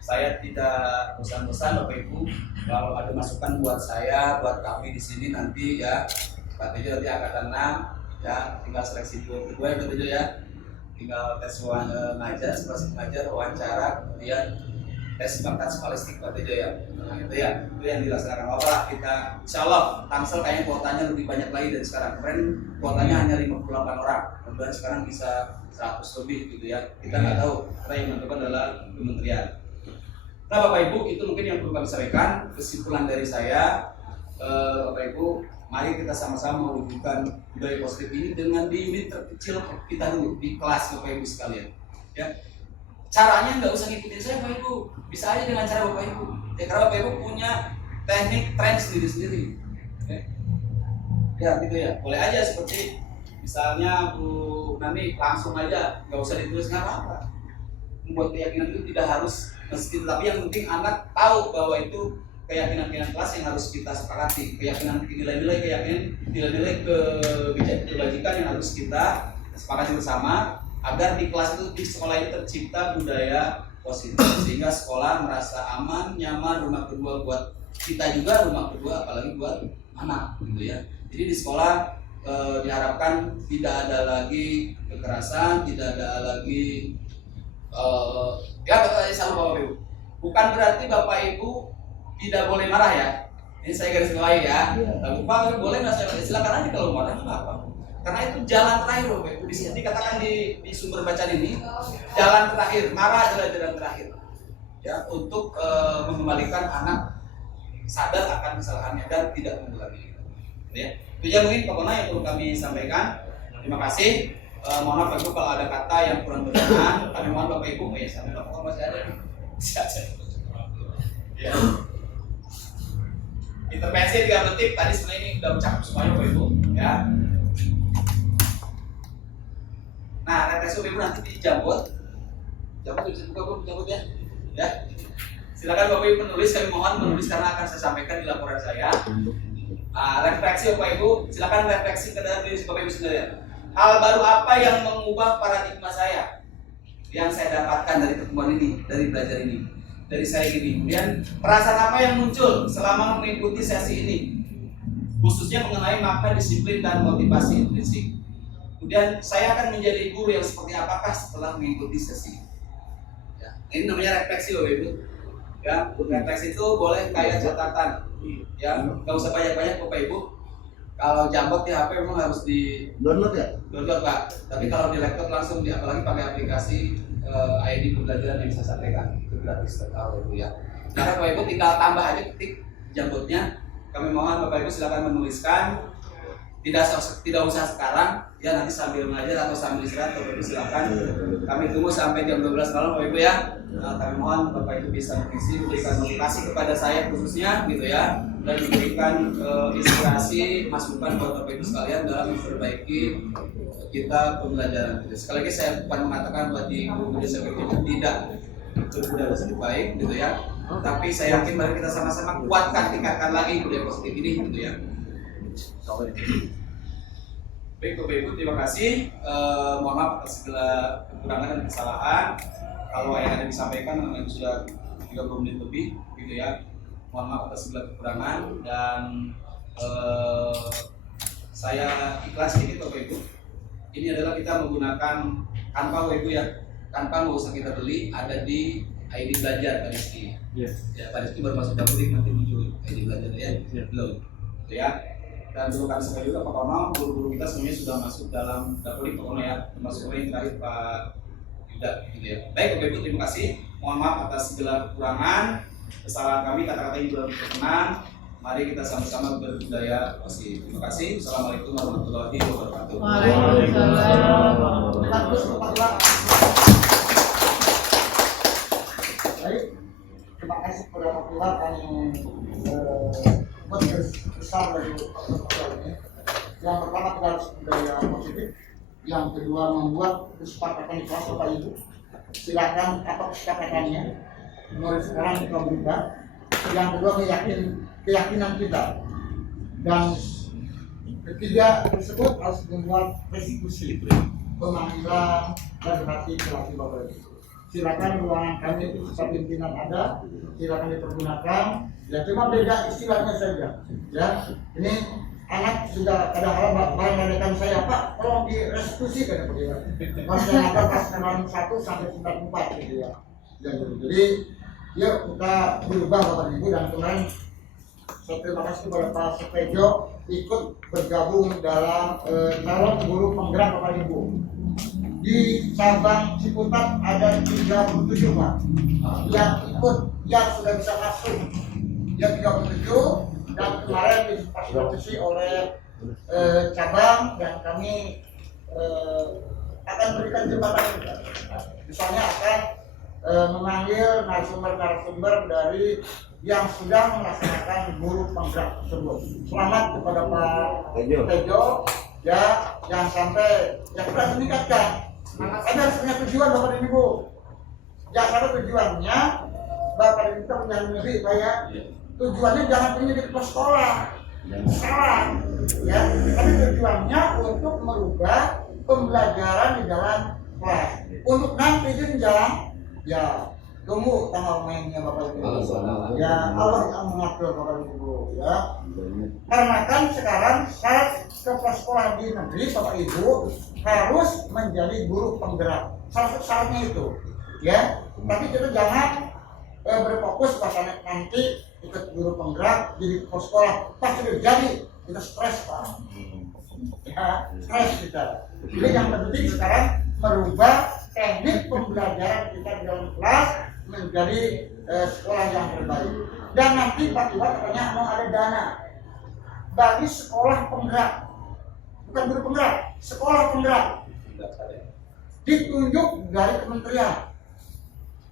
Saya tidak bosan-bosan Bapak Ibu kalau ada masukan buat saya, buat kami di sini nanti ya. Pak Tejo nanti angkatan 6 ya, tinggal seleksi kedua ya Pak Tejo ya. Tinggal tes ngajar, spasi ngajar, wawancara, kemudian tes bakat skolarstik Pak Tejo ya. Nah, itu yang dilaksanakan. Bapak kita insya Allah Tangsel kayaknya kuotanya lebih banyak lagi dari sekarang. Kemarin kuotanya hanya 58 orang, kemudian sekarang bisa 100 lebih gitu ya. Kita nggak tahu karena yang menentukan adalah kementerian. Nah Bapak Ibu, itu mungkin yang perlu kami sampaikan. Kesimpulan dari saya, Bapak Ibu, mari kita sama-sama mewujudkan budaya positif ini dengan di unit terkecil kita dulu, di kelas Bapak Ibu sekalian. Ya, caranya nggak usah ngikutin saya Bapak Ibu, bisa aja dengan cara Bapak Ibu. Ya karena Bapak Ibu punya teknik tren sendiri-sendiri. Ya gitu ya, boleh aja seperti misalnya Bu Nani langsung aja, nggak usah ditulis nggak apa-apa. Membuat keyakinan itu tidak harus mesti, tapi yang penting anak tahu bahwa itu keyakinan kelas yang harus kita sepakati, keyakinan nilai-nilai kebajikan yang harus kita sepakati bersama agar di kelas itu, di sekolah ini tercipta budaya positif sehingga sekolah merasa aman, nyaman, rumah kedua buat kita juga, rumah kedua apalagi buat anak gitu ya. Jadi di sekolah diharapkan tidak ada lagi kekerasan, tidak ada lagi ya selalu Bapak Ibu. Bukan berarti Bapak Ibu tidak boleh marah ya. Ini saya garis bawahi ya. Bapak boleh nggak saya silakan aja kalau marah nggak apa. Karena itu jalan terakhir Bapak Ibu. Di sini dikatakan di sumber bacaan ini jalan terakhir, marah adalah jalan terakhir. Ya untuk mengembalikan anak sadar akan kesalahannya dan tidak mengulangi. Ya. Itu ya mungkin pokoknya yang perlu kami sampaikan. Terima kasih. Mohon maaf Bapak Ibu kalau ada kata yang kurang berkenan. Kami mohon Bapak Ibu ya sampai Bapak masih ada nih. Ya. Intervensi 3 detik tadi sebenarnya ini udah mencakup semuanya Bapak Ibu ya. Nah, refleksi Bapak Ibu nanti di Jambot bisa buka Bu, Jambot ya. Ya. Silakan Bapak Ibu menulis, kami mohon menulis karena akan saya sampaikan di laporan saya. Refleksi Bapak Ibu, silakan refleksi ke dalam diri Bapak Ibu sendiri. Hal baru apa yang mengubah paradigma saya yang saya dapatkan dari pertemuan ini, dari belajar ini, dari saya ini. Kemudian perasaan apa yang muncul selama mengikuti sesi ini, khususnya mengenai makna disiplin dan motivasi intrinsik. Kemudian saya akan menjadi guru yang seperti apakah setelah mengikuti sesi ini. Ya, ini namanya refleksi Bapak Ibu. Ya, refleksi itu boleh kayak catatan. Ya, nggak usah banyak-banyak Bapak Ibu. Kalau Jambot di HP memang harus di Download ya? download Pak. Tapi kalau di laptop langsung apalagi pakai aplikasi ID pembelajaran yang saya sampaikan itu gratis tertahu Ibu ya. Karena Bapak Ibu tinggal tambah aja ketik Jambotnya. Kami mohon Bapak Ibu silakan menuliskan. Tidak usah sekarang ya, nanti sambil mengajar atau sambil istirahat Bapak Ibu silakan. Kami tunggu sampai jam 12 malam Bapak Ibu ya. Kami mohon Bapak Ibu bisa mengisi, memberikan motivasi kepada saya khususnya gitu ya, dan memberikan inspirasi, masukan buat Bapak Ibu sekalian dalam memperbaiki kita pembelajaran. Sekali lagi saya bukan mengatakan buat di guru desa itu tidak berbudaya positif baik gitu ya, tapi saya yakin mari kita sama-sama kuatkan, tingkatkan lagi budaya positif ini gitu ya. Baik Bapak Ibu, terima kasih. Mohon maaf atas segala kekurangan dan kesalahan. Kalau yang ada disampaikan yang sudah 30 menit lebih gitu ya. Mohon maaf atas segala kekurangan dan saya ikhlas sedikit Bapak Ibu. Ini adalah kita menggunakan Canva Bapak Ibu ya. Canva nggak usah kita beli, ada di ID belajar Pak Rizky. Ya, Pak Rizky baru masuk dapur nanti muncul ID belajar ya. Belum. Gitu ya. Dan perlu kami sampaikan juga Pak Kono, guru-guru kita semuanya sudah masuk dalam dapur Pak Kono ya, termasuk yang terakhir Pak Yuda gitu ya. Baik Bapak Ibu, terima kasih. Mohon maaf atas segala kekurangan, kesalahan kami, kata-kata yang kurang berkenan. Mari kita sama-sama berbudaya positif. Terima kasih. Assalamualaikum warahmatullahi wabarakatuh. Waalaikumsalam. Baik, terima kasih kepada Pak Lurah kami besar dari proposal ini. Yang pertama kita harus budaya positif, yang kedua membuat kesepakatan di kelas Bapak Ibu. Silakan apa kesepakatannya. Mulai sekarang kita berubah yang kedua keyakinan kita, dan ketiga tersebut harus membuat restitusi pemanggilan dan hati kelahi Bapak Ibu. Silakan ruangan kami itu setiap pimpinan ada, silakan dipergunakan. Ya cuma beda istilahnya saja. Ya ini anak sudah kadang-kadang barang saya, Pak tolong direstitusi kan begitu. Pas yang ada pas kemarin 1 sampai 4 gitu ya. Jadi yuk kita berubah Bapak Ibu, dan kemarin saya terima kasih kepada Pak Sepejo ikut bergabung dalam calon guru penggerak Bapak Ibu. Di cabang Ciputat ada 37 Pak yang ikut, yang sudah bisa masuk. Yang 37, dan kemarin difasilitasi oleh cabang, dan kami akan berikan jembatan juga. Misalnya akan memanggil narasumber dari yang sudah melaksanakan guru penggerak tersebut. Selamat kepada Pak Tejo, ya, yang sampai yang sudah meningkatkan. Anda harus punya tujuan Bapak dan Ibu. Jangan sampai tujuannya Bapak dan Ibu kita punya negeri, Pak ya. Tujuannya jangan punya di sekolah, salah, ya. Tapi tujuannya untuk merubah pembelajaran di dalam kelas. Untuk nanti jenjang, ya tunggu tanggal mainnya Bapak Ibu. Ya Allah yang mengatur Bapak Ibu, ya. Karena kan sekarang syarat kepala sekolah di negeri Bapak Ibu harus menjadi guru penggerak. Salah satu syaratnya itu, ya. Tapi kita jangan berfokus pas nanti ikut guru penggerak jadi kepala sekolah, pas sudah jadi kita stres Pak. Ya, stres kita. Jadi yang penting sekarang merubah teknik pembelajaran kita di dalam kelas menjadi sekolah yang terbaik. Dan nanti Pak Iwan katanya mau ada dana bagi sekolah penggerak, bukan guru penggerak, sekolah penggerak ditunjuk dari kementerian.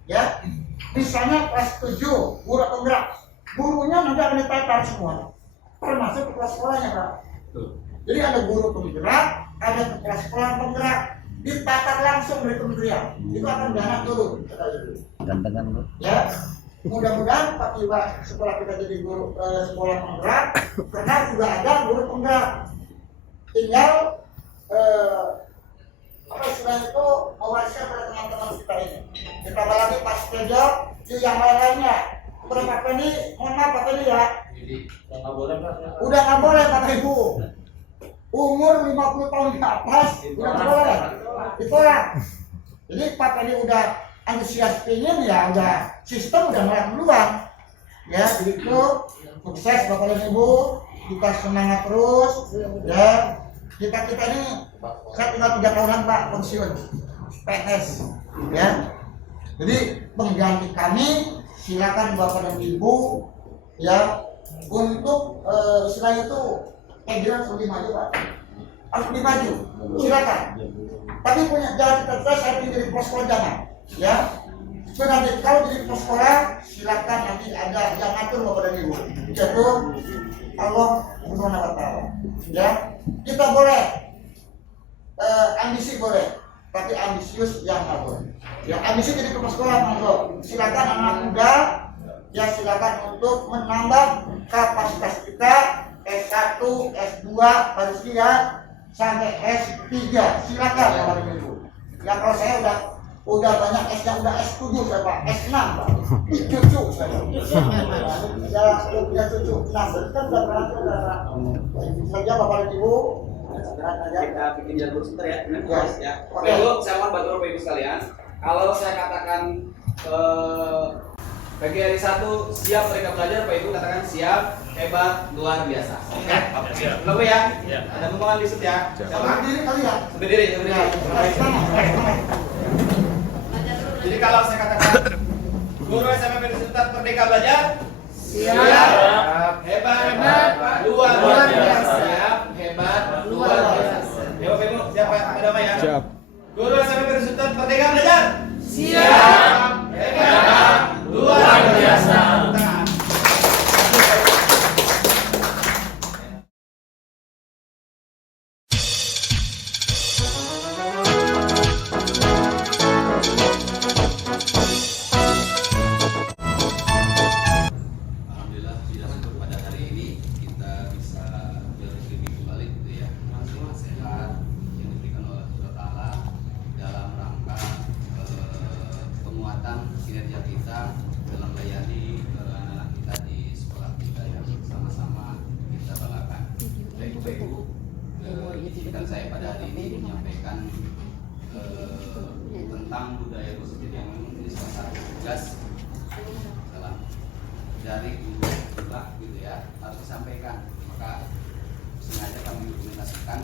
Ya, misalnya kelas 7 guru penggerak, gurunya nanti akan ditata semua, termasuk kelas sekolahnya Pak. Jadi ada guru penggerak, ada kepala sekolah penggerak, ditata langsung dari kementerian. Itu akan dana turun. Gantengan Bu. Ya, mudah-mudahan Pak Iwa sekolah kita jadi guru sekolah penggerak, karena sudah ada guru penggerak. Tinggal apa istilahnya itu mewariskan pada teman-teman kita ini. Ditambah lagi Pak Sepejo, yang lain-lainnya. Kepada Pak Pendi, mohon maaf Pak Pendi ya. Udah nggak boleh Bapak Ibu. Umur 50 tahun ke atas udah nggak boleh ditolak. Jadi Pak Pendi udah antusias pengen, ya udah sistem udah mulai duluan. Ya, jadi itu sukses Bapak dan Ibu, kita semangat terus. Ya, kita ini saya tinggal 3 tahunan Pak pensiun PNS. Ya, jadi pengganti kami silakan Bapak dan Ibu ya untuk istilahnya itu kegiatan lebih maju Pak, harus lebih maju, silakan. Tapi punya jalan kita saya jadi pos sekolah jangan, ya. So nanti kalau jadi pos sekolah silakan, nanti ada yang ngatur Bapak dan Ibu. Yaitu Allah Subhanahu wa Ta'ala. Ya, kita boleh ambisi boleh, tapi ambisius yang nggak boleh. Ya, ambisi jadi kepala sekolah monggo. Silakan anak muda, ya silakan untuk menambah kapasitas kita S1, S2, Pariskia sampai S3. Silakan Bapak dan Ibu. Ya kalau saya udah banyak S-nya, udah S7 saya Pak, S6 Pak. Cucu saya. Ya punya cucu 6, berarti kan udah berhasil saja Bapak dan Ibu. Kita bikin jalur sebentar ya, ya. Oke, Bu, saya mohon bantu Bapak Ibu sekalian. Kalau saya katakan bagi hari 1 siap mereka belajar, Bapak Ibu katakan siap, hebat, luar biasa. Oke, belum ya? Ada pembangunan di situ ya. Siapa diri kali ya? Berdiri. Jadi kalau saya katakan guru SMP Universitas Merdeka Belajar siap, hebat, luar biasa. Siap, hebat, luar biasa. Ya Bapak Ibu, siapa ada apa ya? Siap. Guru SMP Universitas Merdeka Belajar siap, hebat, luar biasa. Tangan. izinkan saya pada hari ini menyampaikan tentang budaya positif yang memang menjadi salah satu tugas dalam dari guru gitu ya, harus disampaikan. Maka sengaja kami dokumentasikan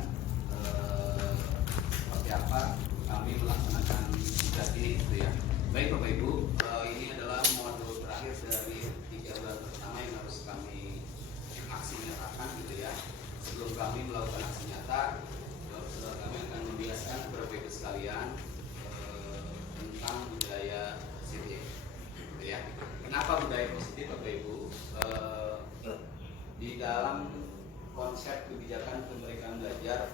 seperti apa kami melaksanakan tugas ini gitu ya. Baik Bapak Ibu, ini adalah modul terakhir dari 3 bulan pertama yang harus kami aksi nyatakan gitu ya. Sebelum kami melakukan aksi nyata, saudara kami akan membiasakan kepada Bapak Ibu sekalian tentang budaya positif gitu ya. Kenapa budaya positif Bapak Ibu? Di dalam konsep kebijakan pemberitaan belajar,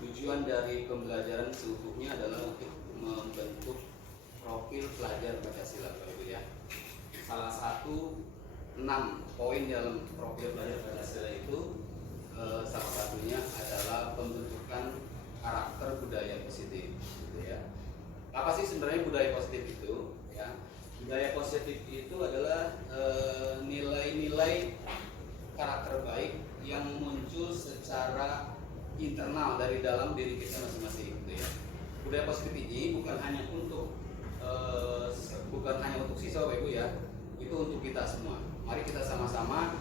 tujuan dari pembelajaran seutuhnya adalah untuk membentuk profil pelajar Pancasila Bapak Ibu ya. Salah satu 6 poin dalam profil pelajar Pancasila itu salah satunya adalah pembentukan karakter budaya positif gitu ya. Apa sih sebenarnya budaya positif itu ya? Budaya positif itu adalah nilai-nilai karakter baik yang muncul secara internal dari dalam diri kita masing-masing gitu ya. Budaya positif ini bukan hanya untuk siswa Bapak Ibu ya, itu untuk kita semua. Mari kita sama-sama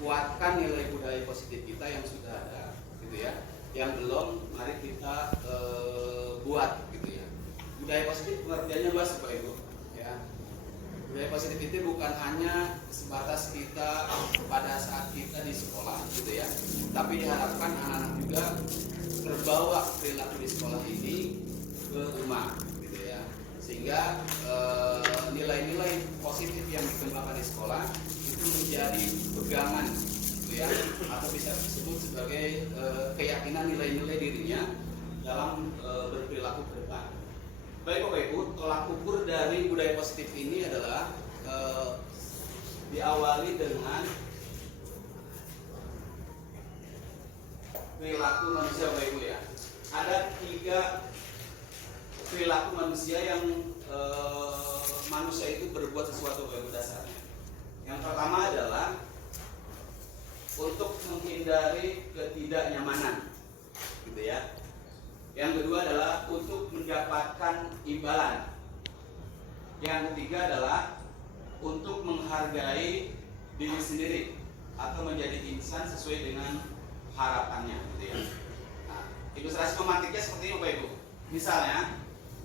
kuatkan nilai budaya positif kita yang sudah ada gitu ya. Yang belum, mari kita buat gitu ya. Budaya positif pengertiannya luas Bapak Ibu ya. Budaya positif itu bukan hanya sebatas kita pada saat kita di sekolah gitu ya, tapi diharapkan anak-anak juga terbawa perilaku di sekolah ini ke rumah gitu ya, sehingga nilai-nilai positif yang dikembangkan di sekolah itu menjadi pegangan gitu ya, atau bisa disebut sebagai keyakinan nilai-nilai dirinya dalam berperilaku ke depan. Baik Bapak Ibu, tolak ukur dari budaya positif ini adalah diawali dengan perilaku manusia Bapak Ibu ya. Ada 3 perilaku manusia yang manusia itu berbuat sesuatu Bapak Ibu dasarnya. Yang pertama adalah untuk menghindari ketidaknyamanan gitu ya. Yang kedua adalah untuk mendapatkan imbalan. Yang ketiga adalah untuk menghargai diri sendiri atau menjadi insan sesuai dengan harapannya gitu ya. Nah, ilustrasi pemantiknya seperti ini Bapak Ibu. Misalnya,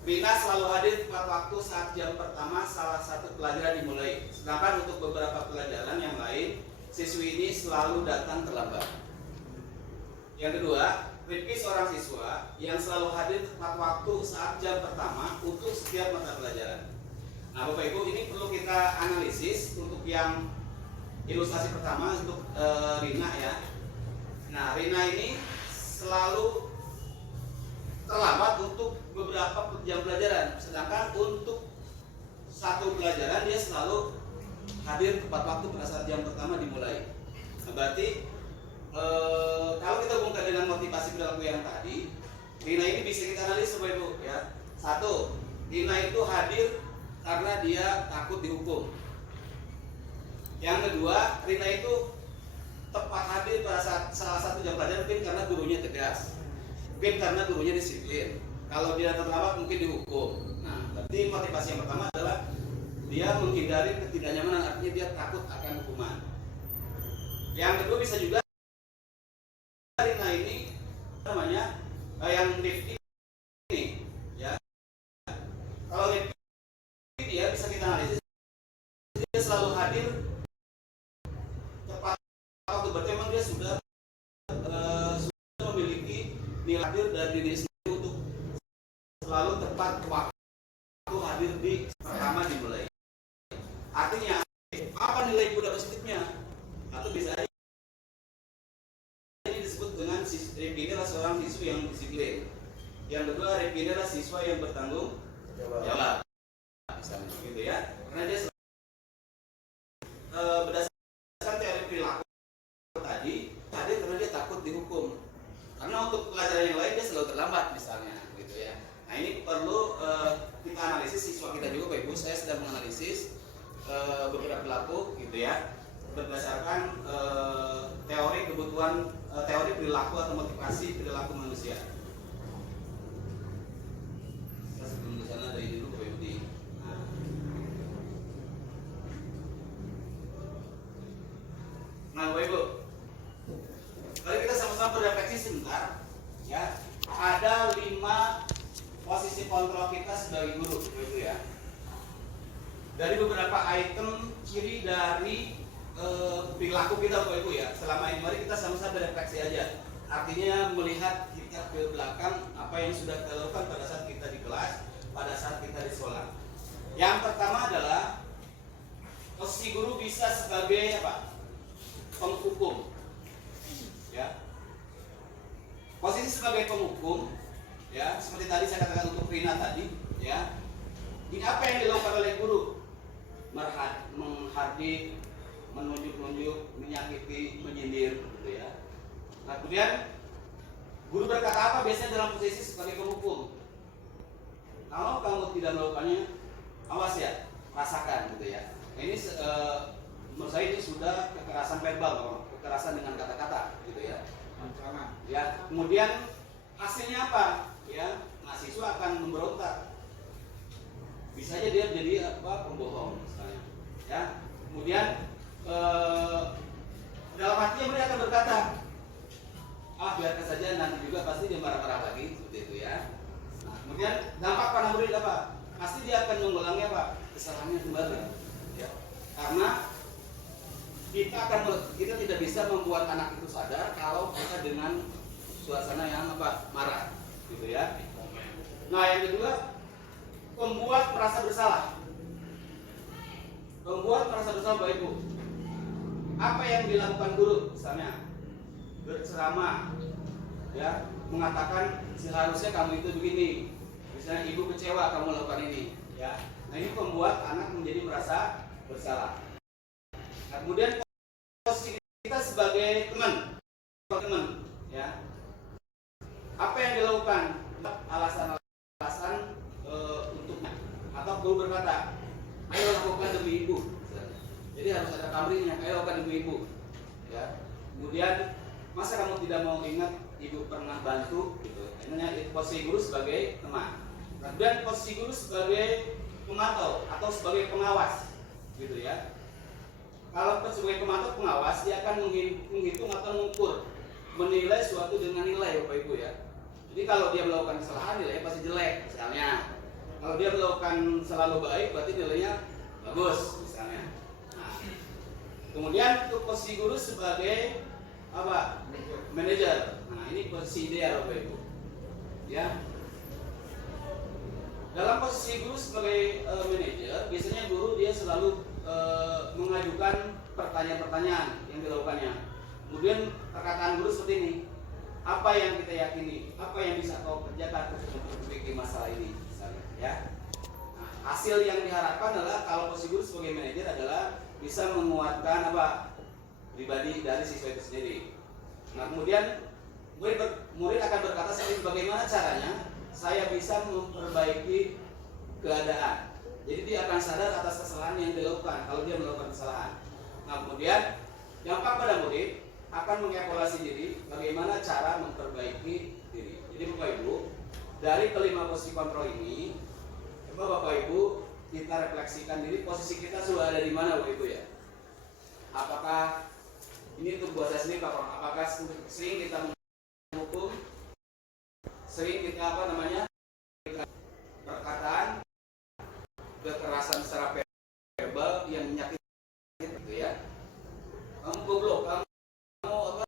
Rina selalu hadir tepat waktu saat jam pertama salah satu pelajaran dimulai. Sedangkan untuk beberapa pelajaran yang lain, siswi ini selalu datang terlambat. Yang kedua, Rifki seorang siswa yang selalu hadir tepat waktu saat jam pertama untuk setiap mata pelajaran. Nah Bapak Ibu, ini perlu kita analisis untuk yang ilustrasi pertama untuk Rina ya. Nah Rina ini selalu terlambat untuk beberapa jam pelajaran, sedangkan untuk satu pelajaran dia selalu hadir tepat waktu pada saat jam pertama dimulai. Nah, berarti kalau kita hubungkan dengan motivasi perilaku yang tadi, Rina ini bisa kita analisis Bapak Ibu ya. 1, Rina itu hadir karena dia takut dihukum. Yang kedua, Rina itu tepat hadir pada salah satu jam pelajaran mungkin karena gurunya tegas, mungkin karena gurunya disiplin. Kalau dia terlambat mungkin dihukum. Nah, berarti motivasi yang pertama adalah dia menghindari ketidaknyamanan, artinya dia takut akan hukuman. Yang kedua bisa juga Rina ini namanya yang Rifki ini ya. Kalau Rifki dia bisa kita analisis, dia selalu hadir tepat waktu, berarti memang dia sudah memiliki nilai hadir dari diri sendiri untuk selalu tepat waktu hadir di pertama dimulai. Artinya apa nilai budaya positifnya? Atau bisa ini disebut dengan Rifki ini adalah seorang siswa yang disiplin. Yang kedua, Rifki ini adalah siswa yang bertanggung jawab. Misalnya gitu ya. Karena dia berdasarkan teori perilaku tadi, hadir karena dia takut dihukum. Karena untuk pelajaran yang lain dia selalu terlambat misalnya, gitu ya. Nah ini perlu kita analisis siswa kita juga, Bapak Ibu. Saya sedang menganalisis beberapa perilaku, gitu ya, berdasarkan teori kebutuhan ketentuan teori perilaku atau motivasi perilaku manusia. Kita sebelum ke sana dari dulu Bapak Ibu. Nah, Bapak Ibu, mari kita sama-sama berefleksi sebentar. Ya, ada 5 posisi kontrol kita sebagai guru, Bapak Ibu ya. Dari beberapa item ciri dari perilaku kita, Bapak Ibu ya. Selama ini mari kita sama-sama berefleksi aja. Artinya melihat kita ke belakang apa yang sudah kita lakukan pada saat kita di kelas, pada saat kita di sekolah. Yang pertama adalah posisi guru bisa sebagai apa? Penghukum. Ya. Posisi sebagai penghukum, ya, seperti tadi saya katakan untuk Rina tadi, ya. Ini apa yang dilakukan oleh guru? Menghardik, menunjuk-nunjuk, menyakiti, menyindir, gitu ya. Nah, kemudian guru berkata apa biasanya dalam posisi sebagai penghukum? Kalau kamu tidak melakukannya, awas ya, rasakan, gitu ya. Nah, ini menurut saya ini sudah kekerasan verbal, kekerasan dengan kata-kata, gitu ya. Ya, kemudian hasilnya apa? Ya, mahasiswa akan memberontak. Bisa aja dia jadi apa? Pembohong misalnya. Ya, kemudian dalam hatinya mereka akan berkata, biarkan saja, nanti juga pasti dia marah-marah lagi, seperti itu ya. Nah, kemudian dampak pada murid apa? Pasti dia akan mengulangi apa? Kesalahannya kembali. Ya, karena kita tidak bisa membuat anak itu sadar kalau kita dengan suasana yang apa? Marah, gitu ya. Nah, yang kedua, membuat merasa bersalah. Membuat merasa bersalah, Bapak Ibu. Apa yang dilakukan guru misalnya? Berceramah, ya, mengatakan seharusnya kamu itu begini. Misalnya ibu kecewa kamu lakukan ini, ya. Nah, ini membuat anak menjadi merasa bersalah. Nah, kemudian posisi kita sebagai teman, ya. Apa yang dilakukan? Alasan-alasan untuknya. Atau guru berkata, ayo lakukan demi ibu. Jadi harus ada pamrihnya, ayo lakukan demi ibu. Ya. Kemudian masa kamu tidak mau ingat ibu pernah bantu, gitu. Ini posisi guru sebagai teman. Kemudian posisi guru sebagai pemantau atau sebagai pengawas, gitu ya. Kalau sebagai pemantau pengawas, dia akan menghitung atau mengukur, menilai suatu dengan nilai, Bapak Ibu ya. Jadi kalau dia melakukan kesalahan, nilainya pasti jelek, misalnya. Kalau dia melakukan selalu baik, berarti nilainya bagus, misalnya. Nah, kemudian untuk posisi guru sebagai apa? Manajer. Nah, ini posisi ideal, Bapak Ibu. Ya. Dalam posisi guru sebagai manajer, biasanya guru dia selalu mengajukan pertanyaan-pertanyaan yang dilakukannya. Kemudian perkataan guru seperti ini, apa yang kita yakini, apa yang bisa kau kerjakan untuk memperbaiki masalah ini, misalnya, ya. Nah, hasil yang diharapkan adalah kalau posisi guru sebagai manajer adalah bisa menguatkan apa? Pribadi dari siswa itu sendiri. Nah, kemudian murid akan berkata seperti bagaimana caranya saya bisa memperbaiki keadaan. Jadi dia akan sadar atas kesalahan yang dilakukan kalau dia melakukan kesalahan. Nah, kemudian dampak pada murid akan mengevaluasi diri bagaimana cara memperbaiki diri. Jadi Bapak Ibu, dari kelima posisi kontrol ini, coba Bapak Ibu kita refleksikan diri posisi kita sudah ada di mana, Bapak Ibu ya. Apakah ini untuk buat saya sendiri, Pak? Apakah sering kita menghukum, sering kita apa namanya perkataan kekerasan secara verbal yang menyakiti, gitu ya. Kamu goblok, kamu apa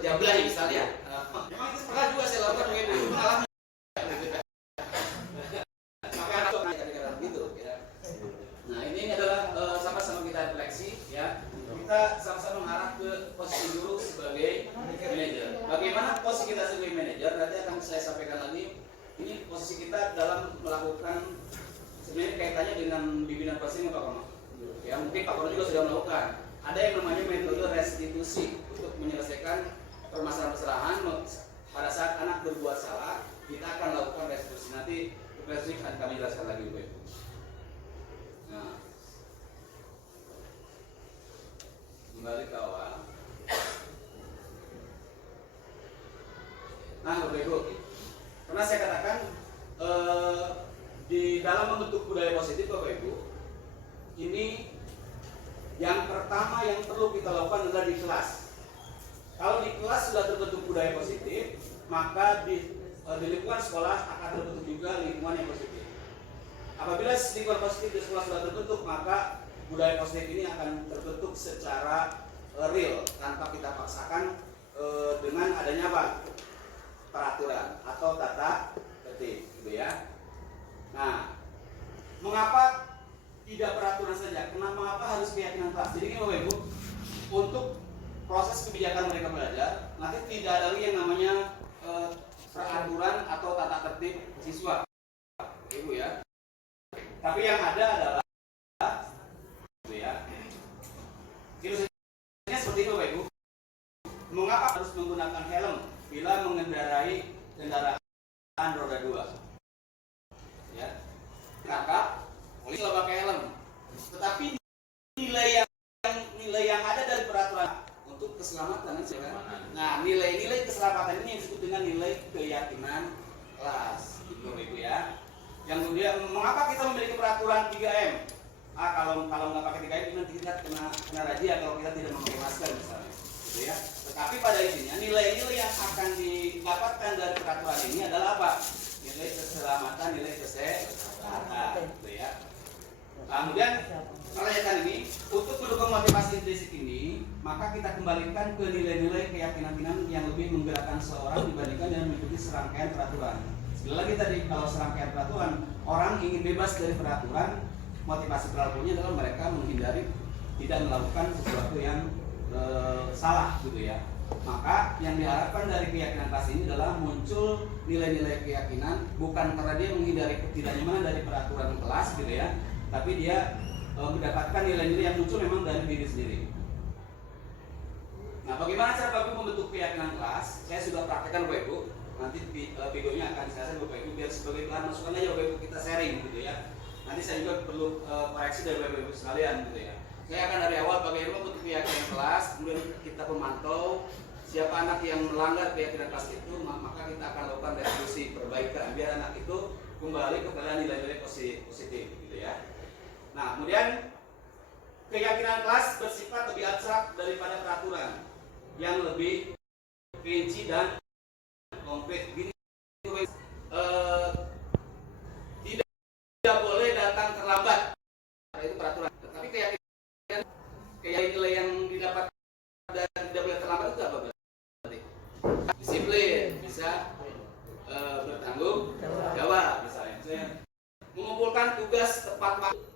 jablay misalnya. Memang itu pernah juga saya lakukan begitu, mengalami. Maka kadang-kadang gitu ya. Nah, ini adalah sama-sama kita refleksi ya. Kita sama-sama mengarah ke posisi guru sebagai manajer. Bagaimana posisi kita sebagai manajer? Nanti akan saya sampaikan lagi. Ini posisi kita dalam melakukan sebenarnya kaitannya dengan bimbingan posisi Pak Kono. Ya, mungkin Pak Kono juga sudah melakukan. Ada yang namanya metode restitusi untuk menyelesaikan permasalahan pada saat anak berbuat salah, kita akan lakukan restitusi. Nanti restitusi akan kami jelaskan lagi, Bu. Nah, kembali ke awal. Nah, Bapak Ibu, karena saya katakan di dalam membentuk budaya positif, Bapak Ibu, ini yang pertama yang perlu kita lakukan adalah di kelas. Kalau di kelas sudah terbentuk budaya positif, maka di lingkungan sekolah akan terbentuk juga lingkungan yang positif. Apabila lingkungan positif di sekolah sudah terbentuk, maka budaya positif ini akan terbentuk secara real tanpa kita paksakan dengan adanya apa? Peraturan atau tata tertib, gitu ya. Nah, mengapa tidak peraturan saja? Mengapa harus keyakinan kelas? Jadi Bapak Ibu, untuk proses kebijakan mereka belajar, nanti tidak ada lagi yang namanya peraturan atau tata tertib siswa, Ibu ya. Tapi yang ada adalah, Ibu ya, filosofinya seperti itu, Bapak Ibu. Mengapa harus menggunakan helm bila mengendarai kendaraan roda 2? Ya, kakak, polisi kalau pakai helm. Tetapi nilai yang ada dari peraturan untuk keselamatan, nah nilai-nilai keselamatan ini yang disebut dengan nilai keyakinan kelas, gitu Ibu ya. Yang kemudian mengapa kita memiliki peraturan 3M? Kalau nggak pakai 3M nanti kita kena razia kalau kita tidak memakai masker misalnya, gitu ya. Tetapi pada intinya nilai-nilai yang akan didapatkan dari peraturan ini adalah apa? Nilai keselamatan, nilai kesehatan, gitu ya. Kemudian pertanyaan ini untuk mendukung motivasi intrinsik ini, maka kita kembalikan ke nilai-nilai keyakinan yang lebih menggerakkan seorang dibandingkan dengan mengikuti serangkaian peraturan. Sekali lagi tadi, kalau serangkaian peraturan, orang ingin bebas dari peraturan, motivasi pelakunya adalah mereka menghindari tidak melakukan sesuatu yang salah, gitu ya. Maka yang diharapkan dari keyakinan kelas ini adalah muncul nilai-nilai keyakinan, bukan karena dia menghindari ketidaknyamanan dari peraturan kelas, gitu ya, tapi dia mendapatkan nilai-nilai yang muncul memang dari diri sendiri. Nah, bagaimana cara Bapak Ibu membentuk keyakinan kelas? Saya sudah praktekkan Bapak Ibu. Nanti videonya akan saya share Bapak Ibu biar sebagai bahan masukan aja Bapak Ibu kita sharing, gitu ya. Nanti saya juga perlu koreksi dari Bapak Ibu sekalian, gitu ya. Saya akan dari awal bagaimana membentuk keyakinan kelas, kemudian kita memantau siapa anak yang melanggar keyakinan kelas itu, maka kita akan lakukan restitusi perbaikan biar anak itu kembali kepada nilai-nilai positif, gitu ya. Nah, kemudian keyakinan kelas bersifat lebih abstrak daripada peraturan yang lebih rinci dan konkret. Gini, tidak boleh datang terlambat, itu peraturan. Tetapi keyakinan nilai yang didapat dan tidak boleh terlambat itu apa berarti? Disiplin, bisa bertanggung jawab, misalnya mengumpulkan tugas tepat waktu.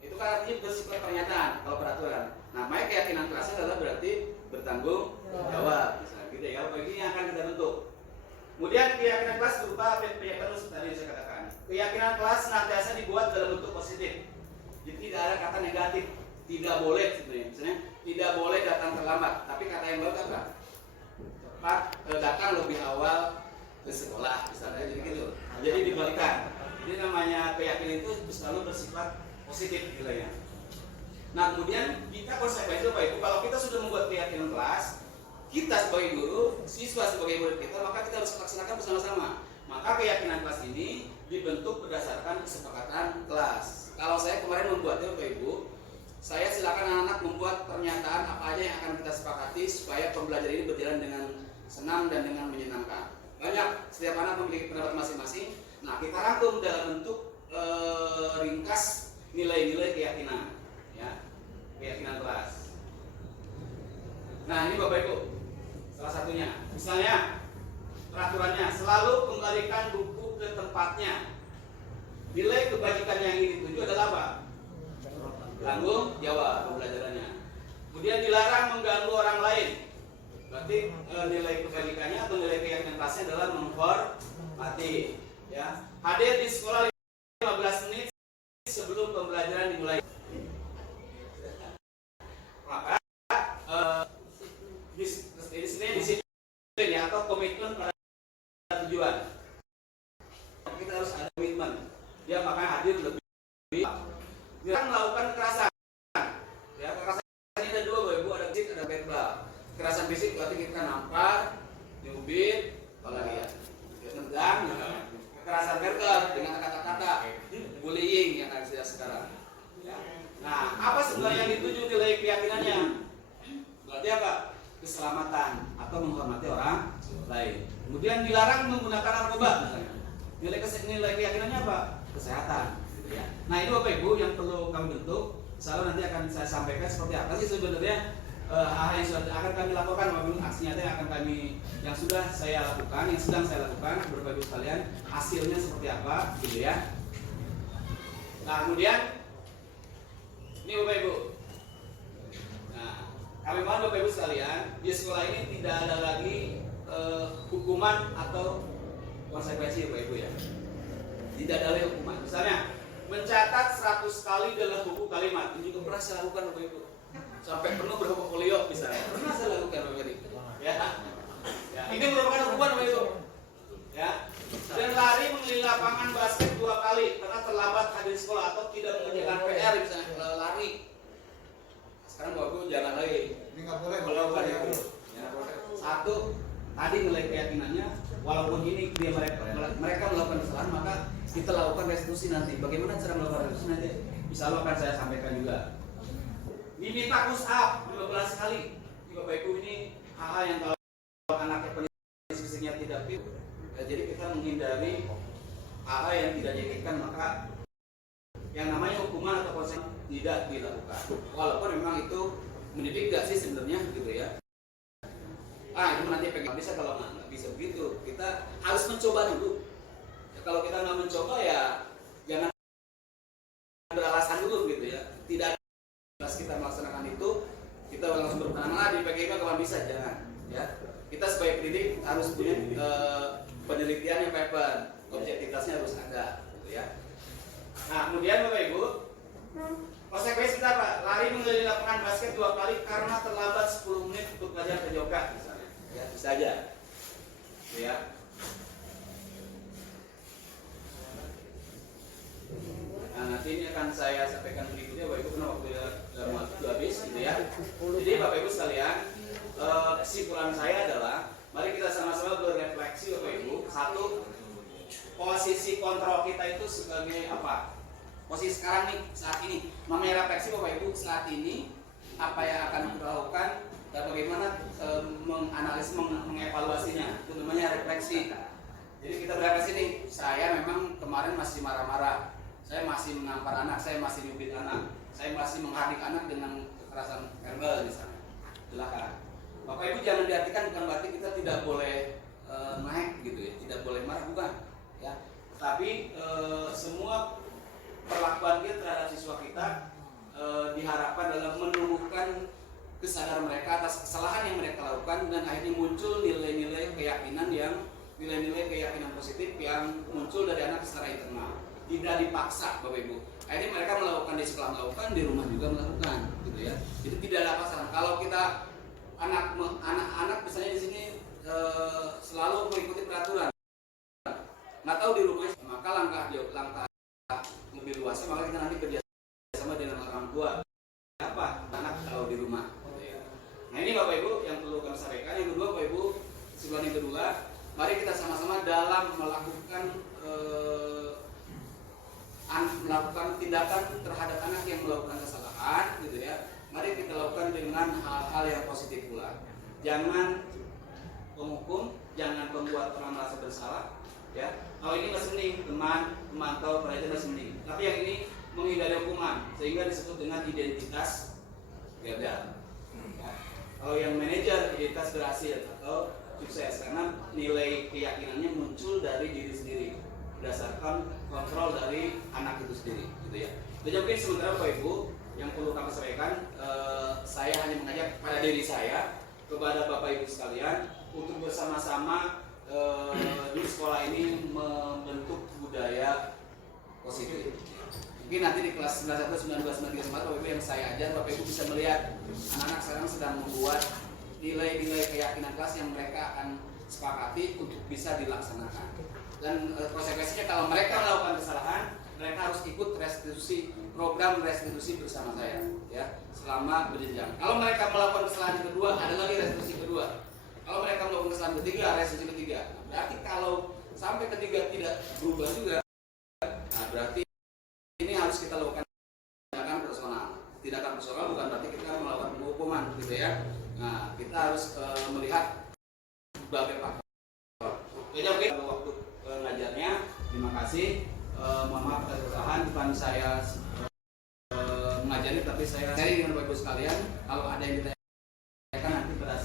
Itu kan artinya bersifat pernyataan kalau peraturan. Nah, makanya keyakinan kelasnya adalah berarti bertanggung jawab, misalnya gitu ya. Ini yang akan kita bentuk. Kemudian keyakinan kelas berupa keyakinan tadi saya katakan. Keyakinan kelas senantiasa dibuat dalam bentuk positif. Jadi tidak ada kata negatif. Tidak boleh sebenarnya. Misalnya tidak boleh datang terlambat. Tapi kata yang baru apa? Datang lebih awal ke sekolah, misalnya jadi gitu. Jadi dibalikan. Jadi namanya keyakinan itu selalu bersifat positif nilainya. Nah, kemudian kita konsekuensi Bapak Ibu, kalau kita sudah membuat keyakinan kelas, kita sebagai guru, siswa sebagai murid kita, maka kita harus laksanakan bersama-sama. Maka keyakinan kelas ini dibentuk berdasarkan kesepakatan kelas. Kalau saya kemarin membuatnya Bapak Ibu, saya silakan anak-anak membuat pernyataan apa aja yang akan kita sepakati supaya pembelajaran ini berjalan dengan senang dan dengan menyenangkan. Banyak, setiap anak memiliki pendapat masing-masing. Nah, kita rangkum dalam bentuk ringkas nilai-nilai keyakinan, ya, keyakinan kelas. Nah, ini Bapak Ibu, salah satunya, misalnya peraturannya selalu kembalikan buku ke tempatnya. Nilai kebajikan yang ingin dituju adalah apa? Tanggung jawab pembelajarannya. Kemudian dilarang mengganggu orang lain. Berarti nilai kebajikannya atau nilai keyakinan kelasnya adalah menghormati, ya. Hadir di sekolah 15 menit sebelum pembelajaran dimulai. Maka di sini disiplin ya, atau komitmen pada tujuan. Kita harus ada komitmen. Dia makanya hadir lebih. Dia melakukan kekerasan. Ya, kekerasan ini ada dua, Bapak Ibu, ada fisik, ada verbal. Kekerasan fisik berarti kita nampar, nyubit, apalagi ya, tendang, kekerasan verbal dengan kata-kata, bullying yang ada sekarang. Ya. Nah, apa sebenarnya yang dituju nilai keyakinannya? Berarti apa? Keselamatan atau menghormati orang lain. Kemudian dilarang menggunakan narkoba misalnya. Nilai keyakinannya apa? Kesehatan. Gitu ya. Nah, itu Bapak Ibu yang perlu kami bentuk. Insyaallah nanti akan saya sampaikan seperti apa sih sebenarnya hal yang sudah akan kami lakukan, maupun aksi nyata yang akan kami, yang sudah saya lakukan, yang sedang saya lakukan, Bapak Ibu sekalian, hasilnya seperti apa, gitu ya. Nah, kemudian ini Bapak Ibu. Nah, kami mohon Bapak Ibu sekalian, di sekolah ini tidak ada lagi hukuman atau konsekuensi Bapak Ibu ya. Tidak ada lagi hukuman. Misalnya mencatat 100 kali dalam buku kalimat, ini juga pernah saya lakukan Bapak Ibu. Sampai penuh berapa folio misalnya, pernah saya lakukan Bapak Ibu. Ya. Ya, ini merupakan hukuman Bapak Ibu. Ya. Dan lari mengelilingi lapangan basket 2 kali karena terlambat hadir sekolah atau tidak mengerjakan PR misalnya lari. Sekarang Bapak Ibu jangan lagi. Ini nggak boleh Melakukan itu. Ya. Satu, tadi nilai keyakinannya, walaupun ini dia mereka melakukan kesalahan, maka kita lakukan restitusi nanti. Bagaimana cara melakukan restitusi nanti? Insya Allah akan saya sampaikan juga. Diminta push up 15 kali. Bapak Ibu, ini hal-hal yang kalau anaknya fisiknya tidak fit, ya, jadi kita menghindari hal-hal yang tidak diinginkan, maka yang namanya hukuman atau konsekuensi tidak dilakukan. Walaupun memang itu mendidik nggak sih sebenarnya gitu ya. Itu nanti pengen bisa, kalau nggak bisa begitu. Kita harus mencoba dulu. Ya, kalau kita nggak mencoba ya jangan beralasan dulu gitu ya. Tidak ada kita melaksanakan itu kita langsung berpenampilan di PKI kapan bisa, jangan ya. Kita sebagai pendidik harus punya penelitian yang paper, objektivitasnya harus ada gitu ya. Nah, kemudian Bapak Ibu, konsekuensi kita apa? Lari mengelilingi lapangan basket 2 kali karena terlambat 10 menit untuk belajar terjokat misalnya. Ya, bisa aja. Ya. Nah, nanti ini akan saya sampaikan berikutnya Bapak Ibu, karena waktu habis gitu ya. Jadi Bapak Ibu sekalian, kesimpulan saya adalah mari kita sama-sama berefleksi Bapak Ibu. Satu, posisi kontrol kita itu sebagai apa? Posisi sekarang nih, saat ini. Namanya refleksi Bapak Ibu, saat ini apa yang akan kita lakukan dan bagaimana menganalisis, mengevaluasinya. Itu namanya refleksi. Jadi kita berefleksi nih, saya memang kemarin masih marah-marah, saya masih menampar anak, saya masih nyubit anak, saya masih menghardik anak dengan kekerasan verbal misalnya. Silakan. Bapak Ibu jangan diartikan bukan berarti kita tidak boleh naik gitu ya, tidak boleh marah, bukan ya. Tapi semua perlakuan kita terhadap siswa kita diharapkan dalam menumbuhkan kesadaran mereka atas kesalahan yang mereka lakukan, dan akhirnya muncul nilai-nilai keyakinan positif yang muncul dari anak secara internal. Tidak dipaksa Bapak Ibu. Akhirnya mereka melakukan di sekolah, melakukan di rumah juga melakukan, gitu ya. Jadi tidak ada paksaan. Kalau kita anak-anak misalnya di sini selalu mengikuti peraturan, nggak tahu di rumah, maka langkah lebih luasnya, maka kita nanti kerja sama dengan orang tua. Apa? Anak tahu di rumah. Gitu ya. Nah, ini Bapak Ibu yang perlu kami sampaikan. Yang kedua Bapak Ibu, kesimpulan yang kedua, mari kita sama-sama dalam melakukan tindakan terhadap anak yang melakukan kesalahan, gitu ya. Mari kita lakukan dengan hal-hal yang positif pula. Jangan penghukum, jangan pembuat orang merasa bersalah, ya. Kalau ini masih mending, teman, pemantau, pelajar masih mending. Tapi yang ini menghindari hukuman, sehingga disebut dengan identitas gagal. Ya. Kalau yang manajer, identitas berhasil atau sukses, karena nilai keyakinannya muncul dari diri sendiri berdasarkan kontrol dari anak itu sendiri, gitu ya. Jadi mungkin sementara Bapak Ibu yang perlu kami sampaikan, saya hanya mengajak pada diri saya, kepada Bapak Ibu sekalian untuk bersama-sama di sekolah ini membentuk budaya positif. Mungkin nanti di kelas 91, 92, 93, Bapak Ibu yang saya ajar, Bapak Ibu bisa melihat anak-anak sekarang sedang membuat nilai-nilai keyakinan kelas yang mereka akan sepakati untuk bisa dilaksanakan. Dan konsekuensinya kalau mereka melakukan kesalahan, mereka harus ikut program restitusi bersama saya, ya, selama berjenjang. Kalau mereka melakukan kesalahan kedua, ada lagi restitusi kedua. Kalau mereka melakukan kesalahan ketiga, restitusi ketiga. Berarti kalau sampai ketiga tidak berubah juga, nah berarti ini harus kita lakukan tindakan personal. Tindakan personal bukan berarti kita melakukan penghukuman gitu ya. Nah, kita harus melihat berbagai faktor. Oke, waktu ngajarnya. Terima kasih. Mohon maaf atas kesalahan, bukan saya mengajari, tapi saya dengan Bapak Ibu sekalian. Kalau ada yang ditanyakan nanti pada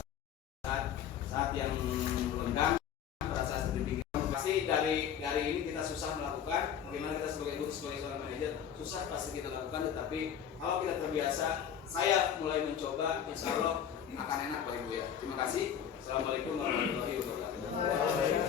saat yang lenggang, pada saat bimbingan. Pasti dari ini kita susah melakukan. Bagaimana kita sebagai guru, sebagai seorang manajer susah pasti kita lakukan. Tetapi kalau kita terbiasa, saya mulai mencoba, insya Allah akan enak Bapak Ibu ya. Terima kasih. Assalamualaikum warahmatullahi wabarakatuh.